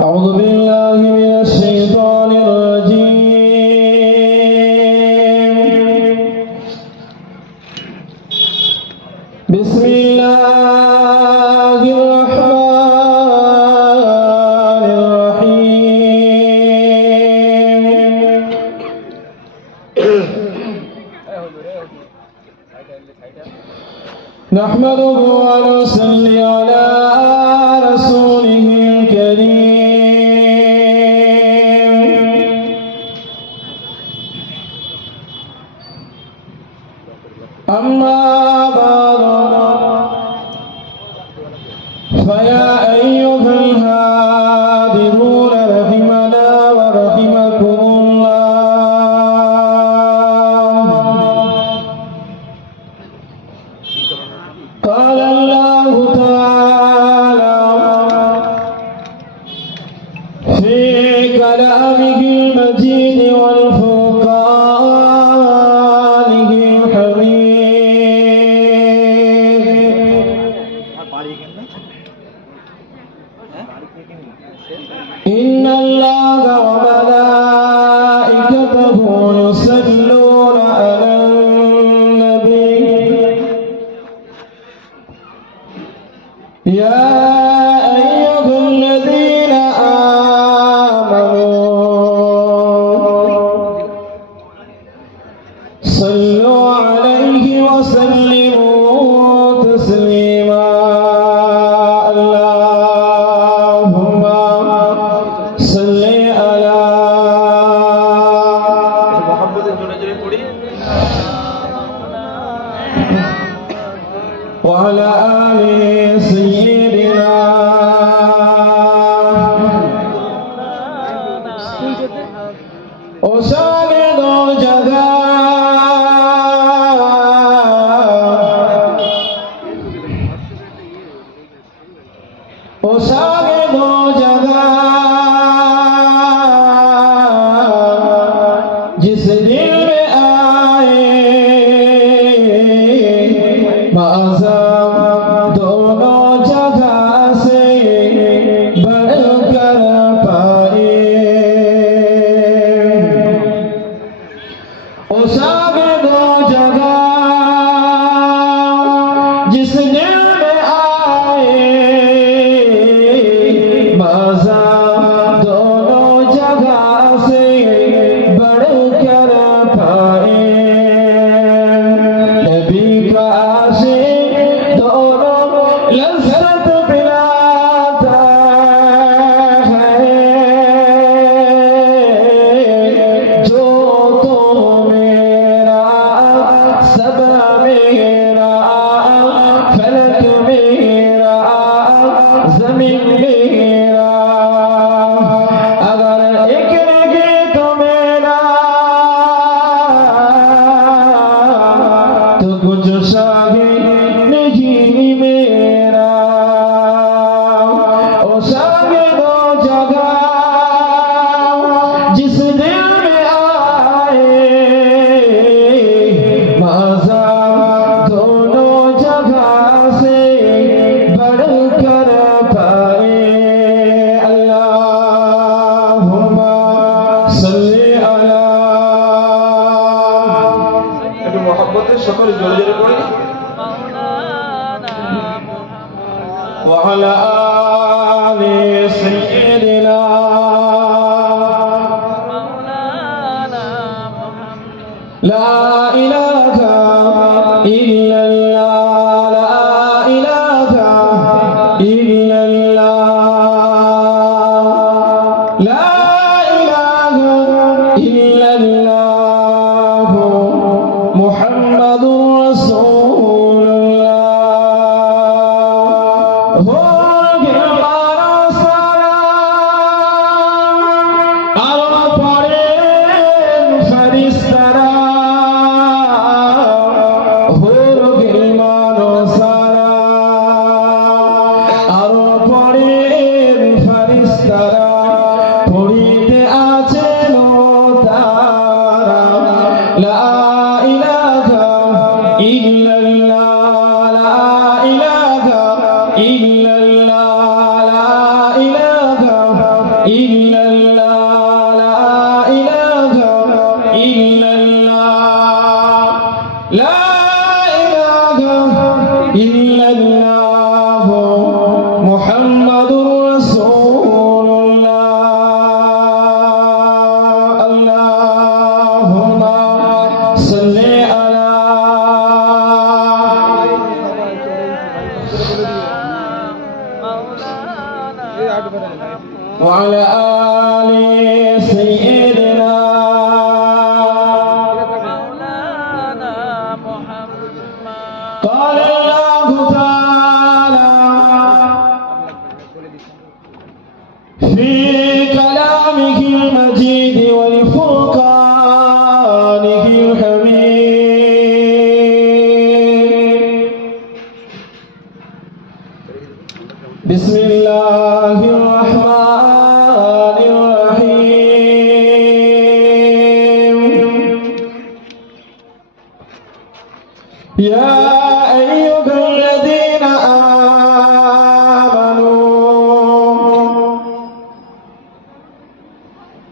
أعوذ بالله من الشيطان الرجيم. بسم الله الرحمن الرحيم. نحمده ونصلي على رسوله الكريم. أما بعد فيا أيها الحاضرون رحمنا ورحمكم الله. قال الله تعالى في كلامه المجيد والفرقانه الحميد. إن الله وملائكته يصلون على النبي يا أيها الذين آمنوا صلوا عليه وسلموا تسليما. اللهم صل على وعلى آل سيدنا وشاهد जगह जिस दिल में आए माज़म दोनों जगह से बढ़कर पाए। ओ शागिद जगह जिस दिल में आए दोनों जगह से बढ़कर पाए। नबी का आशिक दोनों लज़्ज़त पिलाता है। जो तो मेरा सब मेरा फलक मेरा ज़मीन मेरा। अगर एक रहे तो मेरा तो कुछ शागिर्द नहीं मेरा। ओ शागिर्दो जगह जिस दिल में आए माज़ा दोनों जगह से बढ़कर पाए। अल्लाहुम्मा सल्ली अला। একটু মহব্বতের সকলে জোরে জোরে পড়ি। وعلى آل سيدنا لا إله إلا الله لا إله إلا الله لا إله إلا الله محمد رسول الله. हो गया हमारा सारा आलो पड़े फरिश्ता हो गया मानो सारा आलो पड़े फरिश्ता पड़ीते आछे नो तारा ला इलाहा इल्लल्लाह ला इलाहा इल्लल्लाह ला इलाहा إلا الله لا إله إلا الله لا إله إلا الله محمد رسول الله اللهم صل على وعلى آل سيدنا قال الله تعالى في كلامه المجيد والفرقانه الحميد بسم الله الرحمن الرحيم يا أيها الذين آمنوا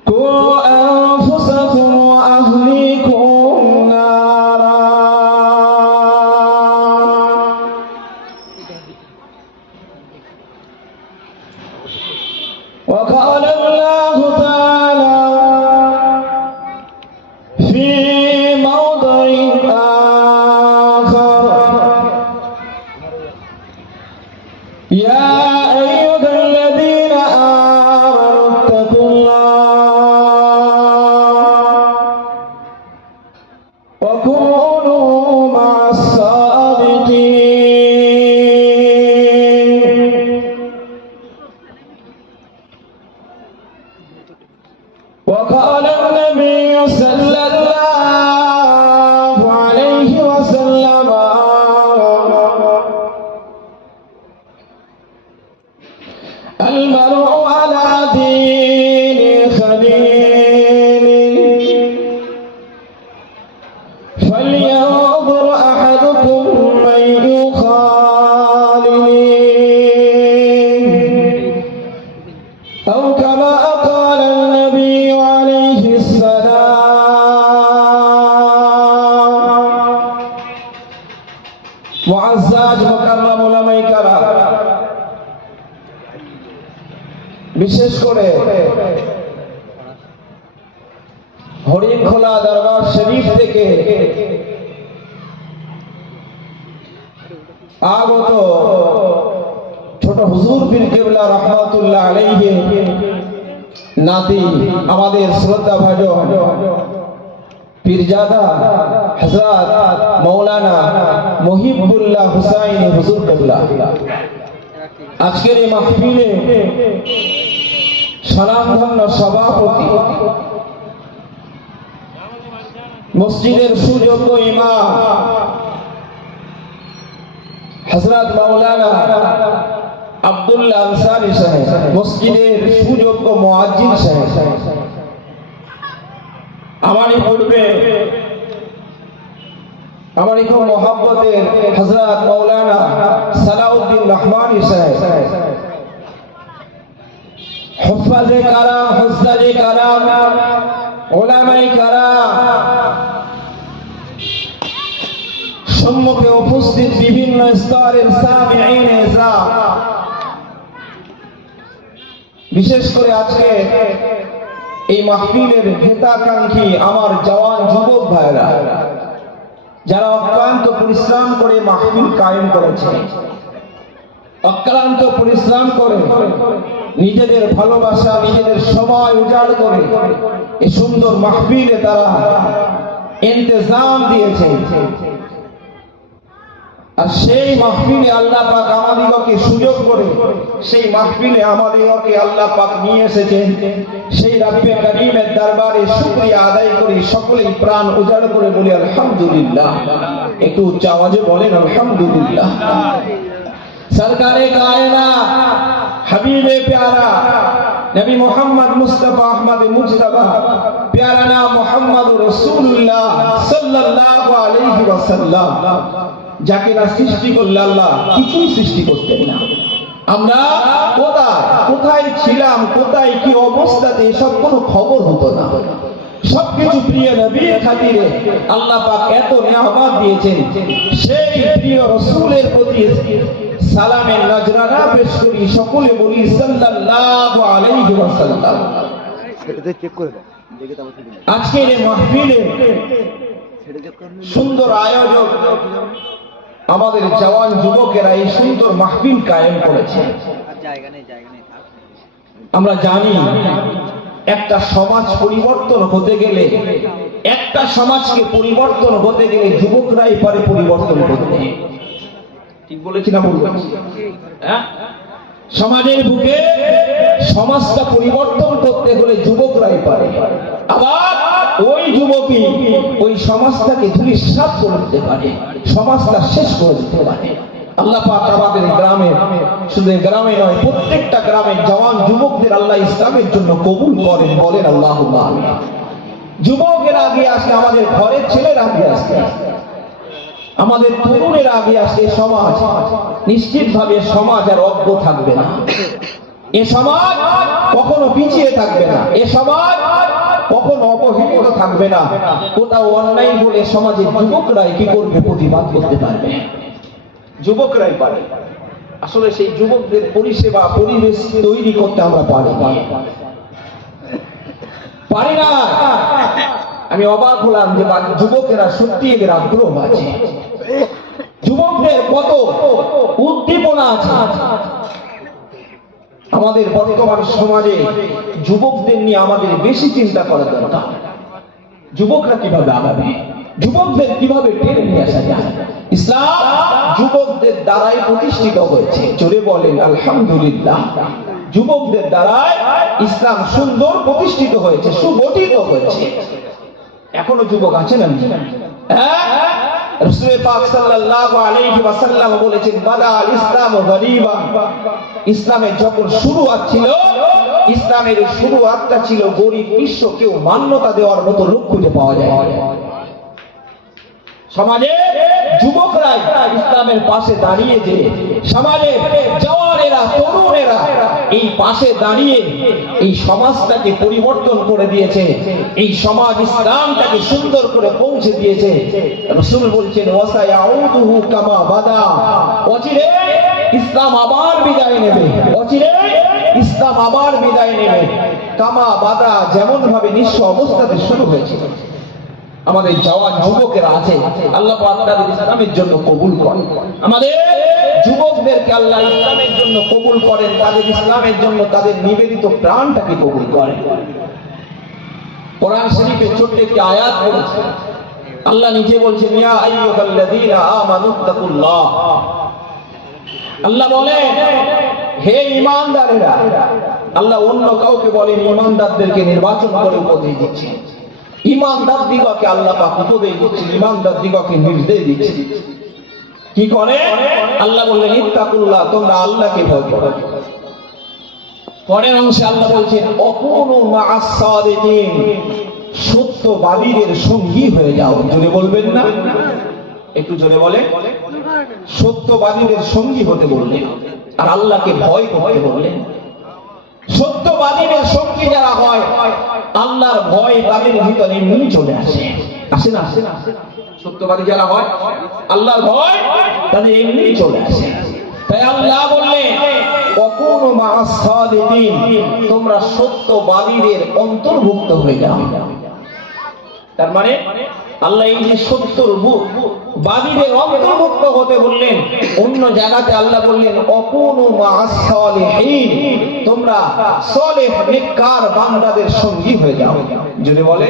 قوا أنفسكم وأهليكم نارا وقال الله تعالى في موضع آخر يا أيها الذين آمنوا اتقوا الله وكونوا مع الصادقين وقال النبي صلى الله عليه وسلم المرء على دين خليله فلينظر أحدكم من يخالل أو كما قال النبي عليه السلام মুআজ্জাজ মুকাররম উলামায়ে কেরাম বিশেষ করে হরিণখোলা দরবার শরীফ থেকে আগত ছোট হুজুর পীর কেবলা রাহমাতুল্লাহ আলাইহি নাতি আমাদের শ্রদ্ধা ভাজন পীরজাদা হযরত মাওলানা মুহিবুল্লাহ হুসাইনি হুজুর কেবলা আজকের এই মাহফিলে স্বনামধন্য সভাপতি মসজিদের সুযোগ্য ইমাম হযরত মাওলানা আব্দুল্লাহ আনসারী সাহেব মসজিদের সুযোগ্য মুয়াজ্জিন সাহেব আমারই পূর্বে আমারই খুব মহব্বতের হযরত মাওলানা সালাউদ্দিন রহমানী সাহেব হুফাজে কালাম হুজ্জাজে কালাম উলামায়ে কারাম সম্মুখে উপস্থিত বিভিন্ন স্তরের সামিঈন ইজরাম বিশেষ করে আজকে এই মাহফিলের হিতাকাঙ্ক্ষী আমার জওয়ান যুবক ভাইরা যারা অক্লান্ত পরিশ্রম করে মাহফিল কায়েম করেছে অক্লান্ত পরিশ্রম করে নিজেদের ভালোবাসা নিজেদের সময় উজাড় করে এই সুন্দর মাহফিলে তারা ইন্তজাম দিয়েছে আর সেই মাহফিলে আল্লাহ পাক আমাদেরকে সুযোগ করে সেই মাহফিলে আমাদেরকে আল্লাহ পাক নিয়ে এসেছেন সেই রব্বে করিমের দরবারে শুকরিয়া আদায় করি সকলেই প্রাণ উজাড় করে বলি আলহামদুলিল্লাহ একটু উচ্চ আওয়াজে বলেন আলহামদুলিল্লাহ সরকারে কায়নাত হাবিবে প্যারা নবী মোহাম্মদ মুস্তাফা আহমদ মুজতবা প্যারা নাম মোহাম্মদ রাসূলুল্লাহ সাল্লাল্লাহু আলাইহি ওয়াসাল্লাম যাকে না সৃষ্টি করলে আল্লাহ কিছুই সৃষ্টি করতেন না আমরা কোথায় কোথায় ছিলাম, কোথায় কি অবস্থাতে, এসব কোনো খবর হতো না। সবকিছু প্রিয় নবীর খাতিরে আল্লাহ পাক এত নিয়ামত দিয়েছেন। সেই প্রিয় রাসূলের প্রতি সালামের নজরানা পেশ করি, সকলে বলি সাল্লাল্লাহু আলাইহি ওয়াসাল্লাম। আজকের এই মাহফিলে সুন্দর আয়োজক আমাদের জওয়ান যুবকেরা এই সুন্দর মাহফিল কায়েম করেছে। আমরা জানি একটা সমাজ পরিবর্তন হতে গেলে, একটা সমাজকে পরিবর্তন হতে গেলে যুবকরাই পারে পরিবর্তন করতে। ঠিক বলেছি না বলবো? হ্যাঁ, সমাজের বুকে সমাজটা পরিবর্তন করতে হলে যুবকরাই পারে। আবার ওই যুবকই ওই সমাজটাকে ধূলিসাৎ করে দিতে পারে, সমাজটা শেষ করে দিতে পারে। আল্লাহ পাক আমাদের গ্রামে, শুধু গ্রামে নয় প্রত্যেকটা গ্রামের জওয়ান যুবকদের আল্লাহ ইসলামের জন্য কবুল করেন, বলেন আল্লাহুম্মা আমিন। যুবকেরা আগে আসে, আমাদের ঘরের ছেলেরা আগে আসে, আমাদের তরুণেরা আগে আসে। সমাজ নিশ্চিতভাবে সমাজ আর অজ্ঞ থাকবে না, এ সমাজ কখনো পিছিয়ে থাকবে না, এ সমাজ কখনো অবহেলিত থাকবে না। কোথাও অন্যায় বলে সমাজের যুবকরাই কি করবে? প্রতিবাদ করতে পারবে, যুবকরাই পারে। আসলে সেই যুবকদের পরিষেবা পরিবেশ তৈরি করতে আমরা পারি না। আমি অবাক হলাম যে যুবকেরা সত্যি এদের আগ্রহ আছে, যুবকদের কত উদ্দীপনা আছে। আমাদের বর্তমান সমাজে যুবকদের নিয়ে আমাদের বেশি চিন্তা করা দরকার। যুবকরা কিভাবে আগাবে, যুবকদের কিভাবে টেনে নিয়ে আসা যায়। ইসলাম যুবকদের দ্বারাই প্রতিষ্ঠিত হয়েছে, জোরে বলেন আলহামদুলিল্লাহ। যুবকদের দ্বারাই ইসলাম সুন্দর প্রতিষ্ঠিত হয়েছে, সুগঠিত হয়েছে। এখনো যুবক আছে না? রাসূল পাক সাল্লাল্লাহু আলাইহি ওয়াসাল্লাম বলেছেন, বাদা আল ইসলাম গরীবা। ইসলামের যখন শুরুয়াত ছিল, ইসলামের শুরুয়াতটা ছিল গরীব, বিশ্ব কেউ মান্যতা দেওয়ার মতো লোক খুঁজে পাওয়া যায়। সমাজে যুবকরা ইসলামের পাশে দাঁড়িয়ে, যে সমাজে জওয়ানেরা তরুণেরা এই পাশে দাঁড়িয়ে এই সমাজটাকে পরিবর্তন করে দিয়েছে, এই সমাজ ইসলামটাকে সুন্দর করে পৌঁছে দিয়েছে। রাসূল বলছেন, ওয়াসায়াউদুহু কামা বাদা। অচিরে ইসলাম আবার বিদায় নেবে, অচিরে ইসলাম আবার বিদায় নেবে কামা বাদা, যেমন ভাবে নিঃস্ব অবস্থাতে শুরু হয়েছিল। আমাদের জওয়ান যুবকেরা আছে, আল্লাহ পাক তাদের ইসলামের জন্য কবুল করেন। আমাদের যুবকদেরকে আল্লাহ ইসলামের জন্য কবুল করেন, তাদের ইসলামের জন্য তাদের নিবেদিত প্রাণটাকে কবুল করেন। কোরআন শরীফে ছোট্ট একটি আয়াত পড়েছে, আল্লাহ নিজে বলছেন, ইয়া আইয়ুহাল্লাযীনা আমানুত্তাকুল্লাহ। আল্লাহ বলেন, হে ঈমানদারেরা। আল্লাহ অন্য কাউকে বলেন, ঈমানদারদেরকে নির্বাচন করে উপদেশ দিচ্ছেন। ঈমানদার দিগকে আল্লাহ পাক উপদেশ দিচ্ছেন, ঈমানদার দিগকে নির্দেশ দিচ্ছেন। কি করে? আল্লাহ বললেন, ইত্তাকুল্লাহ, তোমরা আল্লাহকে ভয় করো। পরের অংশে আল্লাহ বলছেন, অকুনু মা'আস সাদিকিন, সত্যবাদীদের সঙ্গী হয়ে যাও। জোরে বলবেন না? একটু জোরে বলে। সত্যবাদীদের সঙ্গী হতে বললেন, আর আল্লাহকে ভয় করতে বললেন। সত্যবাদীদের সঙ্গী যারা হয়, আল্লাহর ভয় তাদের ভিতরে এমনি চলে আসে। আসে না? আসে না? সত্যবাদী যারা হয়, আল্লাহর ভয় তাদের এমনি চলে আসে। তাই আল্লাহ বললেন, ওয়াকুনু মা'আস সাদিকিন, তোমরা সত্যবাদীদের অন্তর্ভুক্ত হয়ে যাও। তার মানে আল্লাহ এই যে সত্যবাদীদের অন্তর্ভুক্ত হতে বললেন, অন্য জায়গাতে আল্লাহ বললেন, ওয়াকুনু মা'আস সালিহিন, তোমরা সালেহ নেককার বান্দাদের সঙ্গী হয়ে যাও। যদি বলে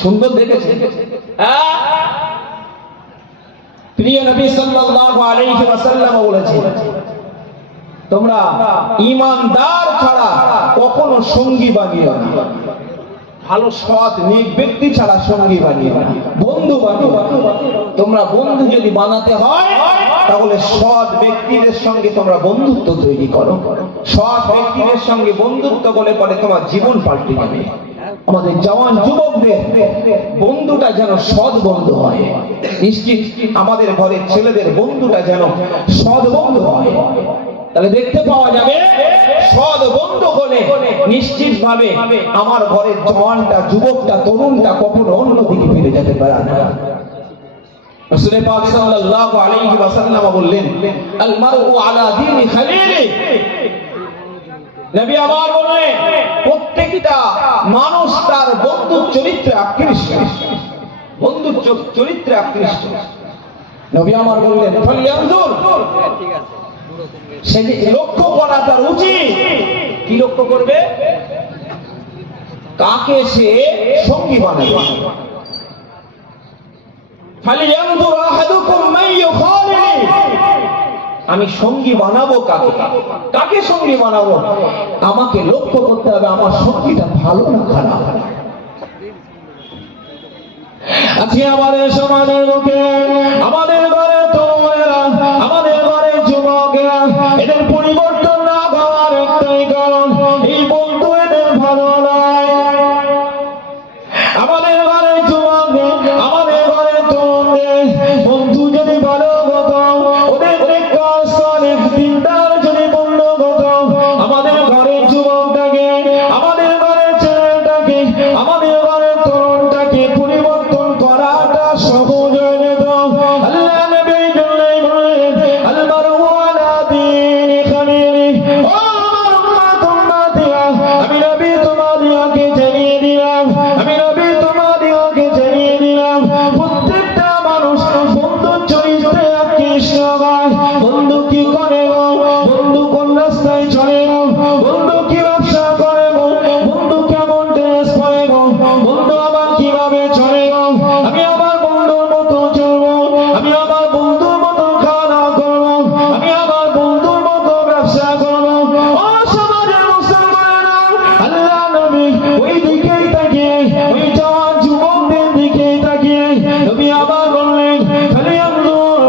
সুন্দর দেখেছে। প্রিয় নবী সাল্লাল্লাহু আলাইহি ওয়াসাল্লাম বলেছেন, তোমরা ঈমানদার ছাড়া কখনো সঙ্গী বানিও না। ভালো সৎ নেক ব্যক্তি ছাড়া সঙ্গী বানিও না, বন্ধু বানিও না। তোমরা বন্ধু যদি বানাতে হয়, তাহলে সৎ ব্যক্তিদের সঙ্গে তোমরা বন্ধুত্ব তৈরি করো। সৎ ব্যক্তিদের সঙ্গে বন্ধুত্ব বলে পরে তোমার জীবন পাল্টে যাবে। আমাদের জওয়ান যুবকদের বন্ধুটা যেন সৎ বন্ধু হয়। নিশ্চিত আমাদের ঘরের ছেলেদের বন্ধুটা যেন সৎ বন্ধু হয়। তাহলে দেখতে পাওয়া যাবে সৎ বন্ধু হলে নিশ্চিত ভাবে আমার ঘরের জওয়ানটা, যুবকটা, তরুণটা কখনো অন্যদিকে ফিরে যেতে পারে না। রাসূল পাক সাল্লাল্লাহু আলাইহি ওয়াসাল্লাম বললেন, আল মারউ আলা দীনি খালিলি। নবী আমার বললেন, প্রত্যেকটা মানুষ তার বন্ধুর চরিত্রে আকৃষ্ট, বন্ধুর চরিত্রে আকৃষ্ট। নবী আমার বললেন, ফালিয়ানজুর, সে লক্ষ্য করা তার উচিত। কি লক্ষ্য করবে? কাকে সে সঙ্গী বানাবে। ফালিয়ানজুর আহাদুকুম মান ইউখালিলি, আমি সঙ্গী বানাবো কাকে? কাকে সঙ্গী বানাবো? আমাকে লক্ষ্য করতে হবে আমার সঙ্গীটা ভালো না খারাপ। আজকে আমাদের সমাজের লোকে, আমাদের ঘরে তরুণেরা, আমাদের ঘরে যুবকেরা, এদের পরিবর্তন না হওয়ার একটাই কারণ, এই বন্ধু এদের ভালো নয়। আমাদের ঘরে যুবকদের, আমাদের ঘরে তরুণদের বন্ধু যদি ভালো হতো, ওদের চিন্তার যদি বন্ধু হতো, আমাদের ঘরের যুবকটাকে, আমাদের ঘরের ছেলেটাকে, আমাদের ঘরের তরুণটাকে পরিবর্তন করাটা সহজ হয়ে যেত। আল্লাহ নবী বললেন, আল মারউ আলা দীনি খালিলি। ও আমার উম্মত, উম্মতিরা, আমি নবী তোমাদেরকে জানিয়ে দিলাম, আমি নবী তোমাদেরকে জানিয়ে দিলাম, প্রত্যেকটা মানুষ বন্ধুর চরিত্রে আকৃষ্ট হয়। বন্ধু কি করে গো? বন্ধু কোন রাস্তায় চলে গো? বন্ধু কি ব্যবসা করে গো? বন্ধু কেমন ড্রেস পরে গো? বন্ধু আমার কিভাবে চলে গো? আমি আমার বন্ধুর মতো চলবো, আমি আমার বন্ধুর মতো খাওয়া দাওয়া করবো, আমি আমার বন্ধুর মতো ব্যবসা করবো। ও সমাজের মুসলমানেরা, আল্লাহ নবী ওই দিকেই তাকিয়ে, ওই জওয়ান যুবকদের দিকেই তাকিয়ে নবী আবার বললেন, ফালিয়ানজুর,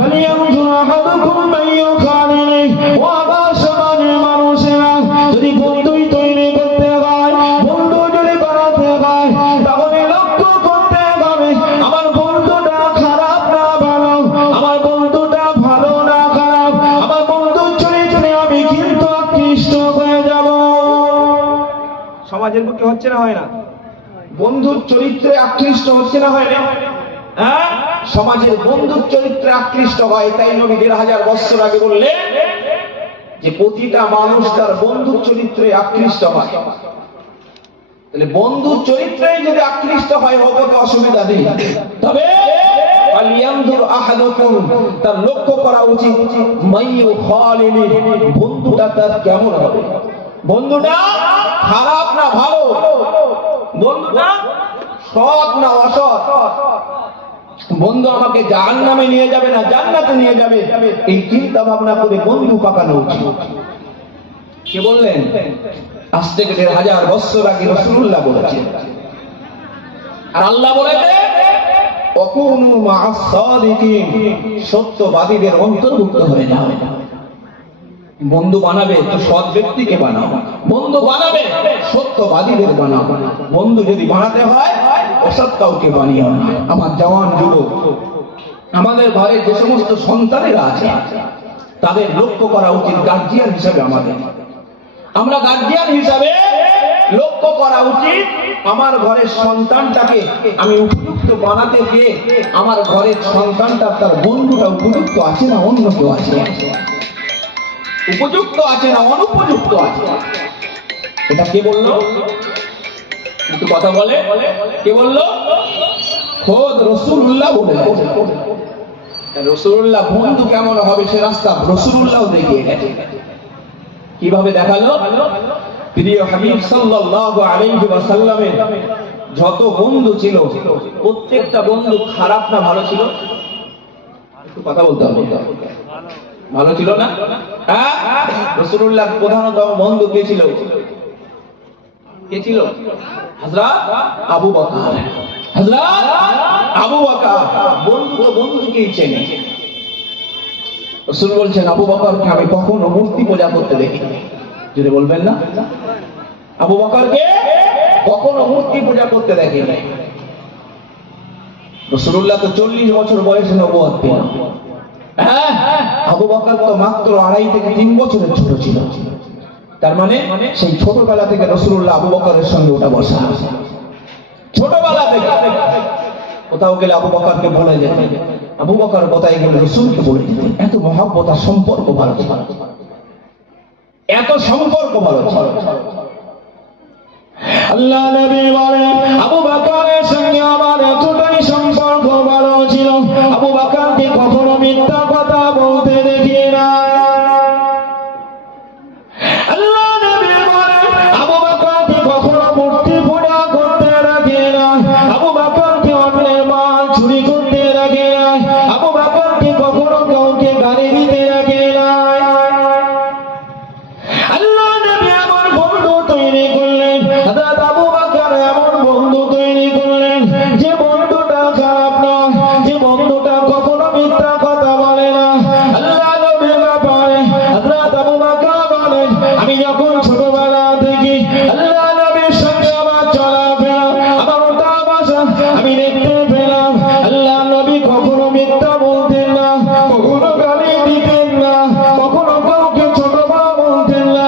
ফালিয়ানজুর আহাদুকুম মান ইউখালিলি। ও আবার সমাজের মানুষেরা, যদি বন্ধুই তৈরি করতে হয়, বন্ধু যদি বানাতে হয়, তাহলে লক্ষ্য করতে হবে আমার বন্ধুটা খারাপ না ভালো, আমার বন্ধুটা ভালো না খারাপ, আমার বন্ধুর চরিত্রে আমি কিন্তু আকৃষ্ট হয়ে যাব। সমাজের বুকে হচ্ছে না, হয় না? বন্ধুর চরিত্রে আকৃষ্ট হচ্ছে না, হয় না? হ্যাঁ, সমাজের বন্ধুর চরিত্রে আকৃষ্ট হয়। তাই নবী ১৫০০ বছর আগে বললেন যে প্রতিটা মানুষ তার বন্ধুর চরিত্রে আকৃষ্ট হয়। তাহলে বন্ধুর চরিত্রে যদি আকৃষ্ট হয়, হবে তো অসুবিধা নেই। তবে ফালিয়ানজুর আহাদুকুম, তার লক্ষ্য করা উচিত মান ইউখালিলি, বন্ধুটা তার কেমন হবে। বন্ধুটা খারাপ না ভালো, বন্ধুটা সৎ না অসৎ, বন্ধু আমাকে জাহান্নামে নিয়ে যাবে না জান্নাতে নিয়ে যাবে, এই চিন্তা ভাবনা করে বন্ধু পাকানো উচিত। কে বললেন? আজ থেকে ১৫০০ বছর আগে রাসূলুল্লাহ বলেছেন। আর আল্লাহ বলেছে, ওয়াকুনু মা'আস সাদিকিন, সত্যবাদীদের অন্তর্ভুক্ত হয়ে যাও। বন্ধু বানাবে তো সৎ ব্যক্তিকে বানাও, বন্ধু বানাবে সত্যবাদীদের বানাও। বন্ধু যদি বানাতে হয় অসৎ কাউকে বানিও না। আমার জওয়ান যুবক, আমাদের ঘরে যে সমস্ত সন্তানেরা আছে, তাদের লক্ষ্য করা উচিত গার্জিয়ান হিসাবে আমাদের। আমরা গার্জিয়ান হিসাবে লক্ষ্য করা উচিত আমার ঘরের সন্তানটাকে আমি উপযুক্ত বানাতে গিয়ে আমার ঘরের সন্তানটা, তার বন্ধুটা উপযুক্ত আছে না অন্য কেউ আছে, উপযুক্ত আছে না অনুপযুক্ত আছে। এটা কে বললো? একটু কথা বলে, কে বললো? খোদ রাসূলুল্লাহ বলেছেন। রাসূলুল্লাহ বন্ধু কেমন হবে সে রাস্তা রাসূলুল্লাহ দেখিয়ে গেছে। কিভাবে দেখালো? প্রিয় হাবিব সাল্লাল্লাহু আলাইহি ওয়াসাল্লামের যত বন্ধু ছিল, প্রত্যেকটা বন্ধু খারাপ না ভালো ছিল? একটু কথা বলতে হবে। ভালো ছিল না? হ্যাঁ, রাসূলুল্লাহর প্রধানতম বন্ধু কে ছিল? কে ছিল? হযরত আবু বকর। হযরত আবু বকর বন্ধু তো বন্ধুকেই চেনে। রাসূল বলছেন, আবু বকরকে আমি কখনো মূর্তি পূজা করতে দেখিনি। যদি বলবেন না, আবু বকরকে কখনো মূর্তি পূজা করতে দেখেনি। রাসূলুল্লাহ তো 40 বছর বয়সে নবুয়ত পেলেন। হ্যাঁ, আবু বকর তো মাত্র 2.5 থেকে 3 বছরের ছোট ছিল। তার মানে সেই ছোটবেলা থেকে রাসূলুল্লাহ আবু বকরের সঙ্গে ওটা বসা, ছোটবেলা থেকে। কোথাও গেলে আবু বকরকে বলে যেত, আবু বকর কোথায় গেলে রাসূলকে বলে দিত। এত মহব্বত আর সম্পর্ক ভালো ছিল, এত সম্পর্ক ভালো ছিল। আল্লাহ নবী বলেন আবু বকরের সঙ্গে আমার এতটাই সম্পর্ক ভালো ছিল, আবু বকরকে কখনো মিথ্যা কথা বলতে দেখি না। আল্লাহ নবী বলেন আবু বকরকে কখনো মূর্তি পূজা করতে দেখি না, আবু বকরকে অন্যের মাল চুরি করতে দেখি না, আবু বকরকে কখনো কাউকে গালি দিতে দেখি না। আল্লাহ নবী আমার বন্ধু তৈরি করলেন, হযরত আবু বকর এমন বন্ধু তৈরি করলেন যে বন্ধুটা খারাপ না, যে বন্ধুটা কখনো মিথ্যা কথা বলে না। আল্লাহ নবী ব্যাপারে হযরত আবু বকর বলেন আমি যখন ছোটবেলা থেকে আল্লাহ নবীর সঙ্গে আমার চলাফেরা, আমার ওঠা বসা আমি দেখতে পেলাম, আল্লাহ নবী কখনো মিথ্যা বলতেন না, কখনো গালি দিতেন না, কখনো কাউকে ছোট বড় বলতেন না।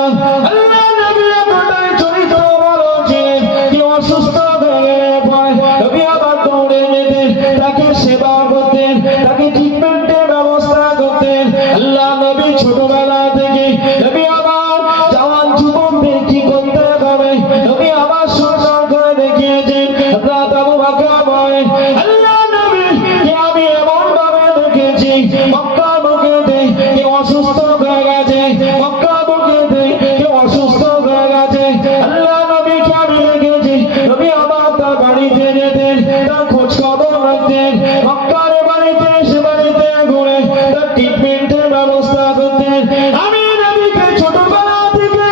আল্লাহ নবী এতটাই চরিত্র ভালো ছিলেন, কেউ অসুস্থ হয়ে গেলে পরে নবী আবার দৌড়ে যেতেন, তাকে সেবা করতেন, তাকে ট্রিটমেন্টের ব্যবস্থা করতেন। আল্লাহ নবী ছোটবেলা থেকে নবী আবার জওয়ান যুবকদের কি করতে হবে নবী আবার সুন্দর করে দেখিয়েছেন। হযরত আবু বকর বলেন আল্লাহ নবী কে আমি এমন ভাবে দেখেছি, মক্কার বুকেতে কেউ অসুস্থ হয়ে গেছে, মক্কার বুকেতে কেউ অসুস্থ হয়ে গেছে, আল্লাহ নবীকে আমি দেখেছি নবী আবার তার বাড়িতে যেতেন, তার খোঁজ খবর রাখতেন, মক্কার বাড়িতে সে বাড়িতে ঘুরে তার ট্রিটমেন্টের ব্যবস্থা করতেন। আমি নবীকে ছোটবেলা থেকে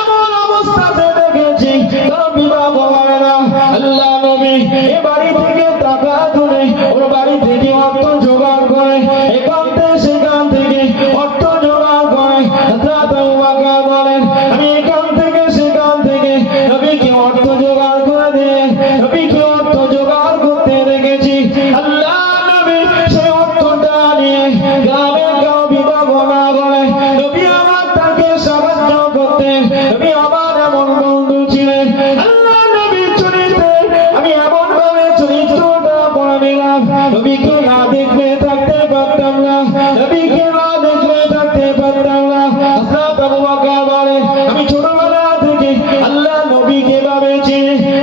এমন অবস্থাতে দেখেছি তার বিবাহ হয় না। আল্লাহ নবী এ বাড়ি থেকে টাকা তুলে ওর বাড়ি থেকে অর্থ জোগাড় করে, এখান থেকে সেখান থেকে অর্থ জোগাড় করে। হযরত আবু বকর বলেন আমি এখান থেকে সেখান থেকে নবীকে অর্থ জোগাড় করে দিয়ে নবীকে অর্থ জোগাড় করতে দেখেছি। আল্লাহ নবী সেই অর্থটা নিয়ে গ্রামে কেউ বিবাহ না করে নবী আমার তাকে সাহায্য করতেন। নবী আমার এমন বন্ধু ছিলেন। আল্লাহ নবীর চরিত্রে আমি এমন ভাবে চরিত্রটা পড়ে নিলাম, নবীকে না দেখলে থাকতে পারতাম না, নবীকে না দেখলে থাকতে পারতাম না। হযরত আবু বকর বলেন আমি ছোটবেলা থেকে আল্লাহ নবীকে ভাবেছি।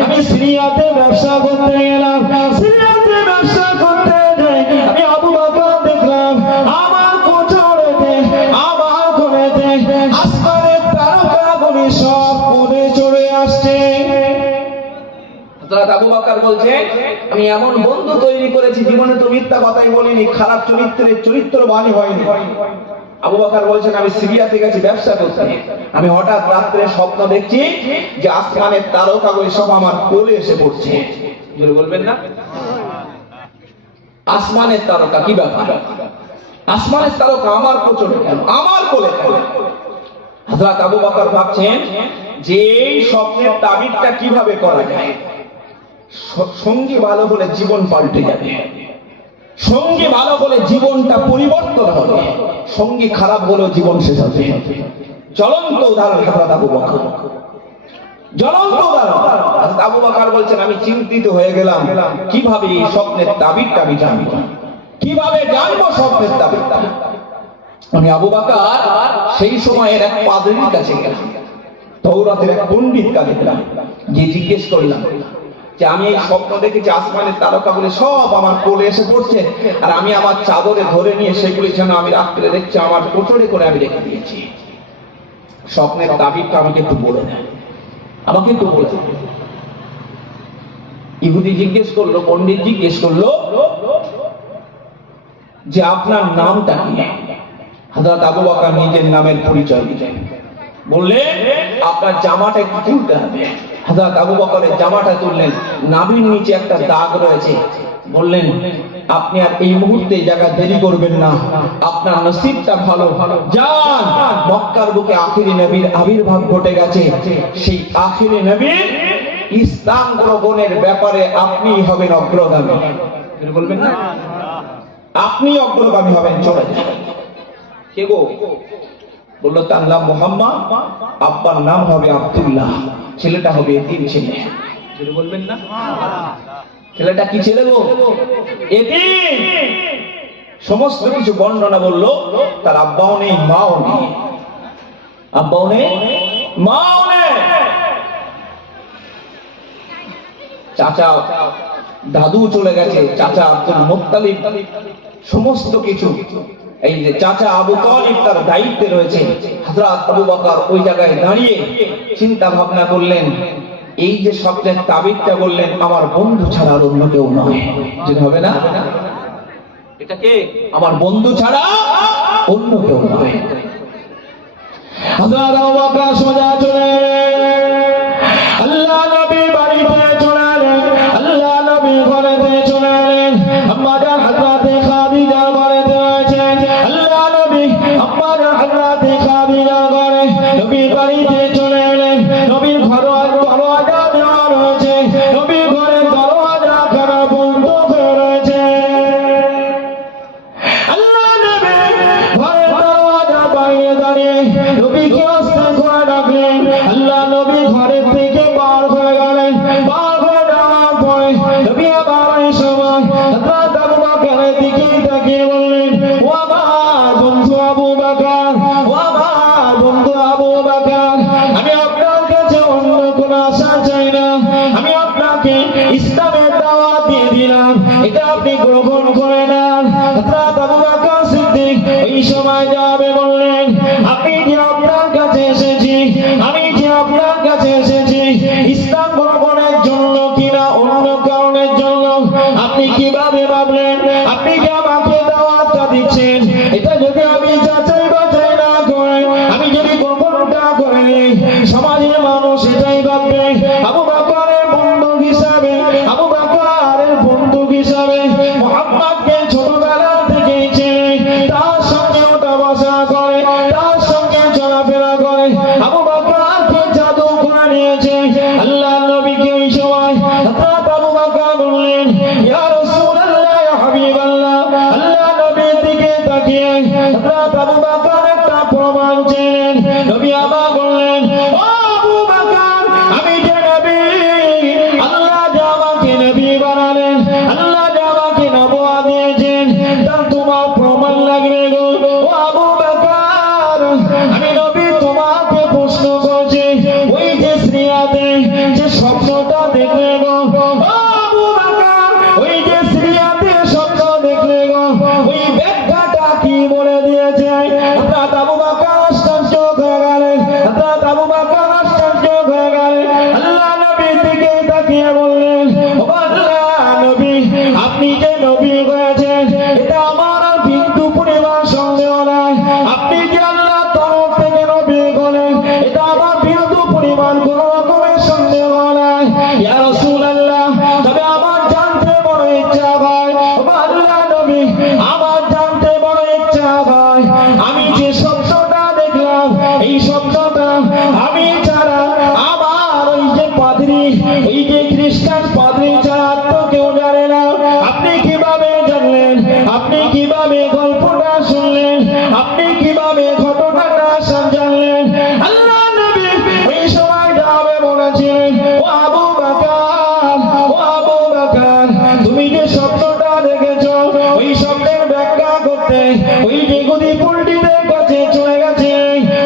আমি সিরিয়াতে ব্যবসা করতে গেলাম, সিরিয়াতে ব্যবসা করতে যাই আমি আবু বকর দেখলাম আমার কোচরেতে আমার কোণেতে আসমানের তারকাগুলি সব পদে চড়ে আসছে। হযরত আবু বকর বলছে আমি এমন বন্ধু তৈরি করেছি, জীবনে তো মিথ্যা কথাই বলিনি, খারাপ চরিত্রের চরিত্রবাণী হয়নি। আবু বকর বলছেন আমি সিরিয়াতে গেছি ব্যবসা করতে, আমি হঠাৎ রাত্রে স্বপ্ন দেখছি যে আসমানের তারকাগুলি সব আমার কোলে এসে পড়ছে। জোরে বলবেন না? আসমানের তারকা কি ব্যাপার? আসমানের তারকা আমার কোচরে কেন, আমার কোলে কেন? হযরত আবু বকর ভাবছেন যে এই স্বপ্নের তাবিরটা কিভাবে করা যায়। সঙ্গী ভালো হলে জীবন পাল্টে যাবে, সঙ্গী ভালো হলে জীবনটা পরিবর্তন হবে, সঙ্গী খারাপ হলেও জীবন শেষ হবে। জ্বলন্ত উদাহরণ হযরত আবু বকর, জ্বলন্ত উদাহরণ। হযরত আবু বকর বলছেন আমি চিন্তিত হয়ে গেলাম কিভাবে এই স্বপ্নের তাবিরটা আমি জানবো, কিভাবে জানবো স্বপ্নের তাবিরটা। আমি আবু বকর সেই সময়ের এক পাদ্রীর কাছে গেলাম, তওরাতের এক পণ্ডিত কাছে গেলাম, গিয়ে জিজ্ঞেস করলাম যে আমি এই স্বপ্ন দেখেছি আসমানের তারকাগুলি সব আমার কোলে এসে পড়ছে, আর আমি আমার চাদরে ধরে নিয়ে সেগুলি যেন আমি রাত্রে দেখছি আমার কোটরে করে আমি রেখে দিয়েছি। স্বপ্নের তাবিরটা আমাকে একটু বলে দেন, আমাকে একটু বলে দেন। ইহুদি জিজ্ঞেস করলো, পণ্ডিত জিজ্ঞেস করলো যে আপনার নামটা কি? হযরত আবু বকর নিজের নামের পরিচয় দিলেন, বললেন আপনার জামাটা একটু তুলতে হবে। হযরত আবু বকরের জামাটা তুললেন, নাভির নিচে একটা দাগ রয়েছে। বললেন আপনি আর এই মুহূর্তে এই জায়গা দেরি করবেন না, আপনার নসিবটা ভালো, যান মক্কার বুকে আখিরি নবীর আবির্ভাব ঘটে গেছে, সেই আখিরি নবীর ইসলাম গ্রহণের ব্যাপারে আপনি হবেন অগ্রগামী। বলবেন না আপনি অগ্রগামী হবেন, চলে যান। কে গো? বললো তার নাম মোহাম্মদ, আব্বার নাম হবে আব্দুল্লাহ, ছেলেটা হবে এতিম ছেলে। বলবেন না ছেলেটা কি ছেলে গো? এতিম। সমস্ত কিছু বর্ণনা বললো, তার আব্বাও নেই মাও নেই, আব্বাও নেই মাও নেই। চাচা দাদু চলে গেছে, চাচা আব্দুল মুত্তালিব সমস্ত কিছু, এই যে চাচা আবু তালিব তার দায়িত্বে রয়েছে। হযরত আবু বকর ওই জায়গায় দাঁড়িয়ে চিন্তা ভাবনা করলেন, এই যে স্বপ্নের তাবিজটা বললেন আমার বন্ধু ছাড়া আর অন্য কেউ নয়, যেটা হবে না এটা কে? আমার বন্ধু ছাড়া অন্য কেউ নয়। হযরত আবু বকর সোজা চলে আল্লাহ নবী বাড়িতে চলে এলেন, আল্লাহ নবী ঘরেতে চলে এলেন। আম্মা জান হযরতে খাদিজা ঘরেতে রয়েছেন, আল্লাহ নবী আম্মা জান হযরতে খাদিজা ঘরে নবীর বাড়িতে চলে এলেন। নবীর দরওয়াজা দেওয়া রয়েছে, নবীর ঘরের দরওয়াজা খানা বন্ধ হয়ে রয়েছে। আল্লাহ নবী ঘরের দরওয়াজা বাইরে দাঁড়িয়ে নবীকে আস্তে করে ডাকলেন। আল্লাহ নবী ঘরের থেকে বার হয়ে গেলেন, বার হয়ে যাওয়ার পরে নবী আবার এই সময় হযরত আবু বকরের দিকে তাকিয়ে বললেন, ও আমার বন্ধু আবু বকর, ও আমার বন্ধু আবু বকর, আমি আপনার কাছে অন্য কোনো আশা চাই না, আমি আপনাকে ইসলামের দাওয়াত দিয়ে দিলাম, এটা আপনি গ্রহণ করে নেন। হযরত আবু বকর সিদ্দিক ওই সময় যাবে বললেন, আমি যে আপনার কাছে এসেছি, আমি যে আপনার কাছে এসেছি ইসলাম গ্রহণের জন্য কিনা অন্য কারণের জন্য, আপনি কিভাবে ভাবলেন? আপনি যে আমাকে দাওয়াতটা দিচ্ছেন, এটা যদি আমি যাচাই বাছাই না করে আমি যদি গ্রহণটা করে নিই, সমাজের মানুষ এটাই ভাববে আবু বকরের বন্ধু হিসাবে, আবু বকরের বন্ধু হিসাবে মুহাম্মদকে ছোটবেলা থেকেই চেনে, তার সঙ্গে ওঠা বসা করে, তার সঙ্গে চলাফেরা করে, আবু বকরকে জাদু করে নিয়েছে। আল্লাহ নবীকে ওই সময় হযরত আবু বকর বললেন, ইয়া রাসূলুল্লাহ, ইয়া হাবিবাল্লাহ। আল্লাহ নবীর দিকে তাকিয়ে হযরত আবু বকর একটা প্রমাণ চেয়েন। নবী আবার বললেন, ও আবু বকর, আমি যে নবী, আল্লাহ যে আমাকে নবী বানালেন, আল্লাহ যে আমাকে নবুয়ত দিয়েছেন, তার তোমার প্রমাণ লাগবে গো। ও আবু বকর, আমি নবী তোমাকে প্রশ্ন করছি, ওই যে সিরিয়াতে যে স্বপ্নটা দেখলে গো, ও আবু বকর, ওই যে সিরিয়াতে স্বপ্ন দেখলে গো, ওই ব্যাখ্যাটা কি বলে দিয়েছে? হযরত আবু বকর আশ্চর্য হয়ে গেলেন, হযরত আবু বকর আশ্চর্য হয়ে গেলেন। আল্লাহ নবীর দিকে তাকিয়ে বললেন, ও আল্লাহ নবী, আপনি যে নবী হয়েছেন এটা আমার আর বিন্দু পরিমাণ সন্দেহ নাই, আপনি যে আল্লাহর তরফ থেকে নবী হলেন এটা আমার বিন্দু পরিমাণ কোনো রকমের সন্দেহ নাই। ইয়া রাসূলুল্লাহ, তবে আমার জানতে বড় ইচ্ছা হয়, ও আল্লাহ নবী, আমার জানতে বড় ইচ্ছা হয়, আমি যে স্বপ্নটা দেখলাম এই স্বপ্নটা আমি ছাড়া আমার ওই যে পাদ্রী, ওই যে খ্রিস্টান পাদ্রী ছাড়া তো কেউ জানে না। আপনি কিভাবে জানলেন? আপনি কিভাবে গল্পটা শুনলেন? আপনি কিভাবে ঘটনাটা জানলেন? আল্লাহ নবী ওই সময় যাবে বলেছিলেন, ও আবু বকর, ও আবু বকর, তুমি যে স্বপ্নটা দেখেছো ওই স্বপ্নের ব্যাখ্যা করতে ওই যে গদি পণ্ডিতের কাছে চলে গেছে।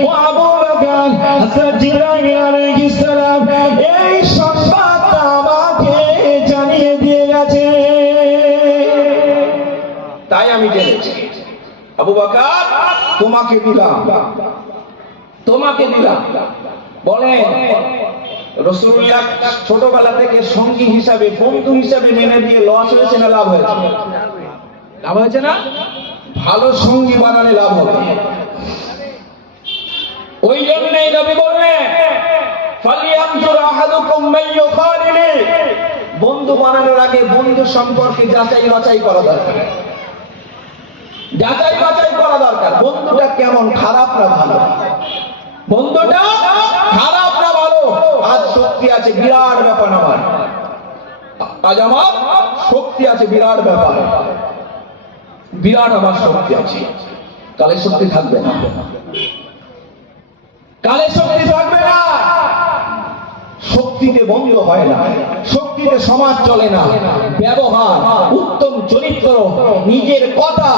ও আবু বকর, হযরত জিবরাইল আলাইহিস সালাম এই সংবাদটা আমাকে জানিয়ে দিয়ে গেছে, তাই আমি জেনেছি। আবু বকর, তোমাকে দিলাম, তোমাকে দিলাম। বলেন রাসূলুল্লাহ ছোটবেলা থেকে সঙ্গী হিসাবে, বন্ধু হিসাবে মেনে দিয়ে লস হয়েছে না লাভ হয়েছে? লাভ হয়েছে না? ভালো সঙ্গী বানালে লাভ হবে। ওই জন্যই নবী বললেন, ফালিয়ানজুর আহাদুকুম মান ইউখালিলি, বন্ধু বানানোর আগে বন্ধু সম্পর্কে যাচাই বাছাই করা দরকার, যাচাই বাছাই করা দরকার। বন্ধুটা কেমন, খারাপ না ভালো? বন্ধুটা খারাপ না ভালো? আজ সত্যি আছে বিরাট ব্যাপার, আমার আজ আমার শক্তি আছে বিরাট ব্যাপার, বিরাট আমার শক্তি আছে। কালে শক্তি থাকবে না, কালে শক্তি থাকবে না। শক্তিতে বন্ধ হয় না, শক্তিতে সমাজ চলে না। ব্যবহার, উত্তম চরিত্র, নিজের কথা,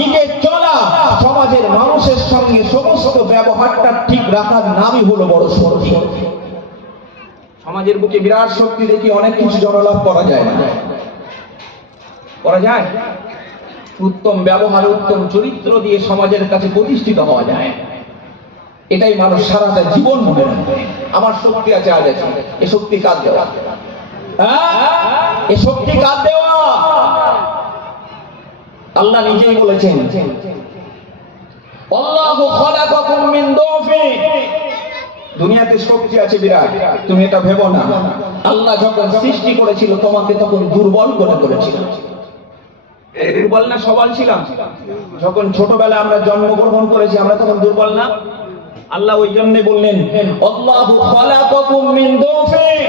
নিজের চলা, সমাজের মানুষের সঙ্গে সমস্ত ব্যবহারটা ঠিক রাখার নামই হলো বড় শক্তি। সমাজের বুকে বিরাট শক্তি দেখি অনেক কিছু জনলাভ করা যায় না, করা যায়। উত্তম ব্যবহার, উত্তম চরিত্র দিয়ে সমাজের কাছে প্রতিষ্ঠিত হওয়া যায়। এটাই মানুষ সারাটা জীবন মনে রাখবে। আমার শক্তি আছে, আজ আছে, এ শক্তি কাজ দেওয়া, এ শক্তি কাজ দেওয়া। আল্লাহ নিজেই বলেছেন, আল্লাহু খালাকাকুম মিন দুফিন। দুনিয়াতে শক্তি আছে বিরাট, তুমি এটা ভেবো না। আল্লাহ যখন সৃষ্টি করেছিল তোমাকে তখন দুর্বল করে করেছিল। দুর্বল না সবল ছিলাম? যখন ছোটবেলায় আমরা জন্মগ্রহণ করেছি আমরা তখন দুর্বল না? আল্লাহ ওই জন্য বললেন, আল্লাহু খালাকাকুম মিন দুফিন।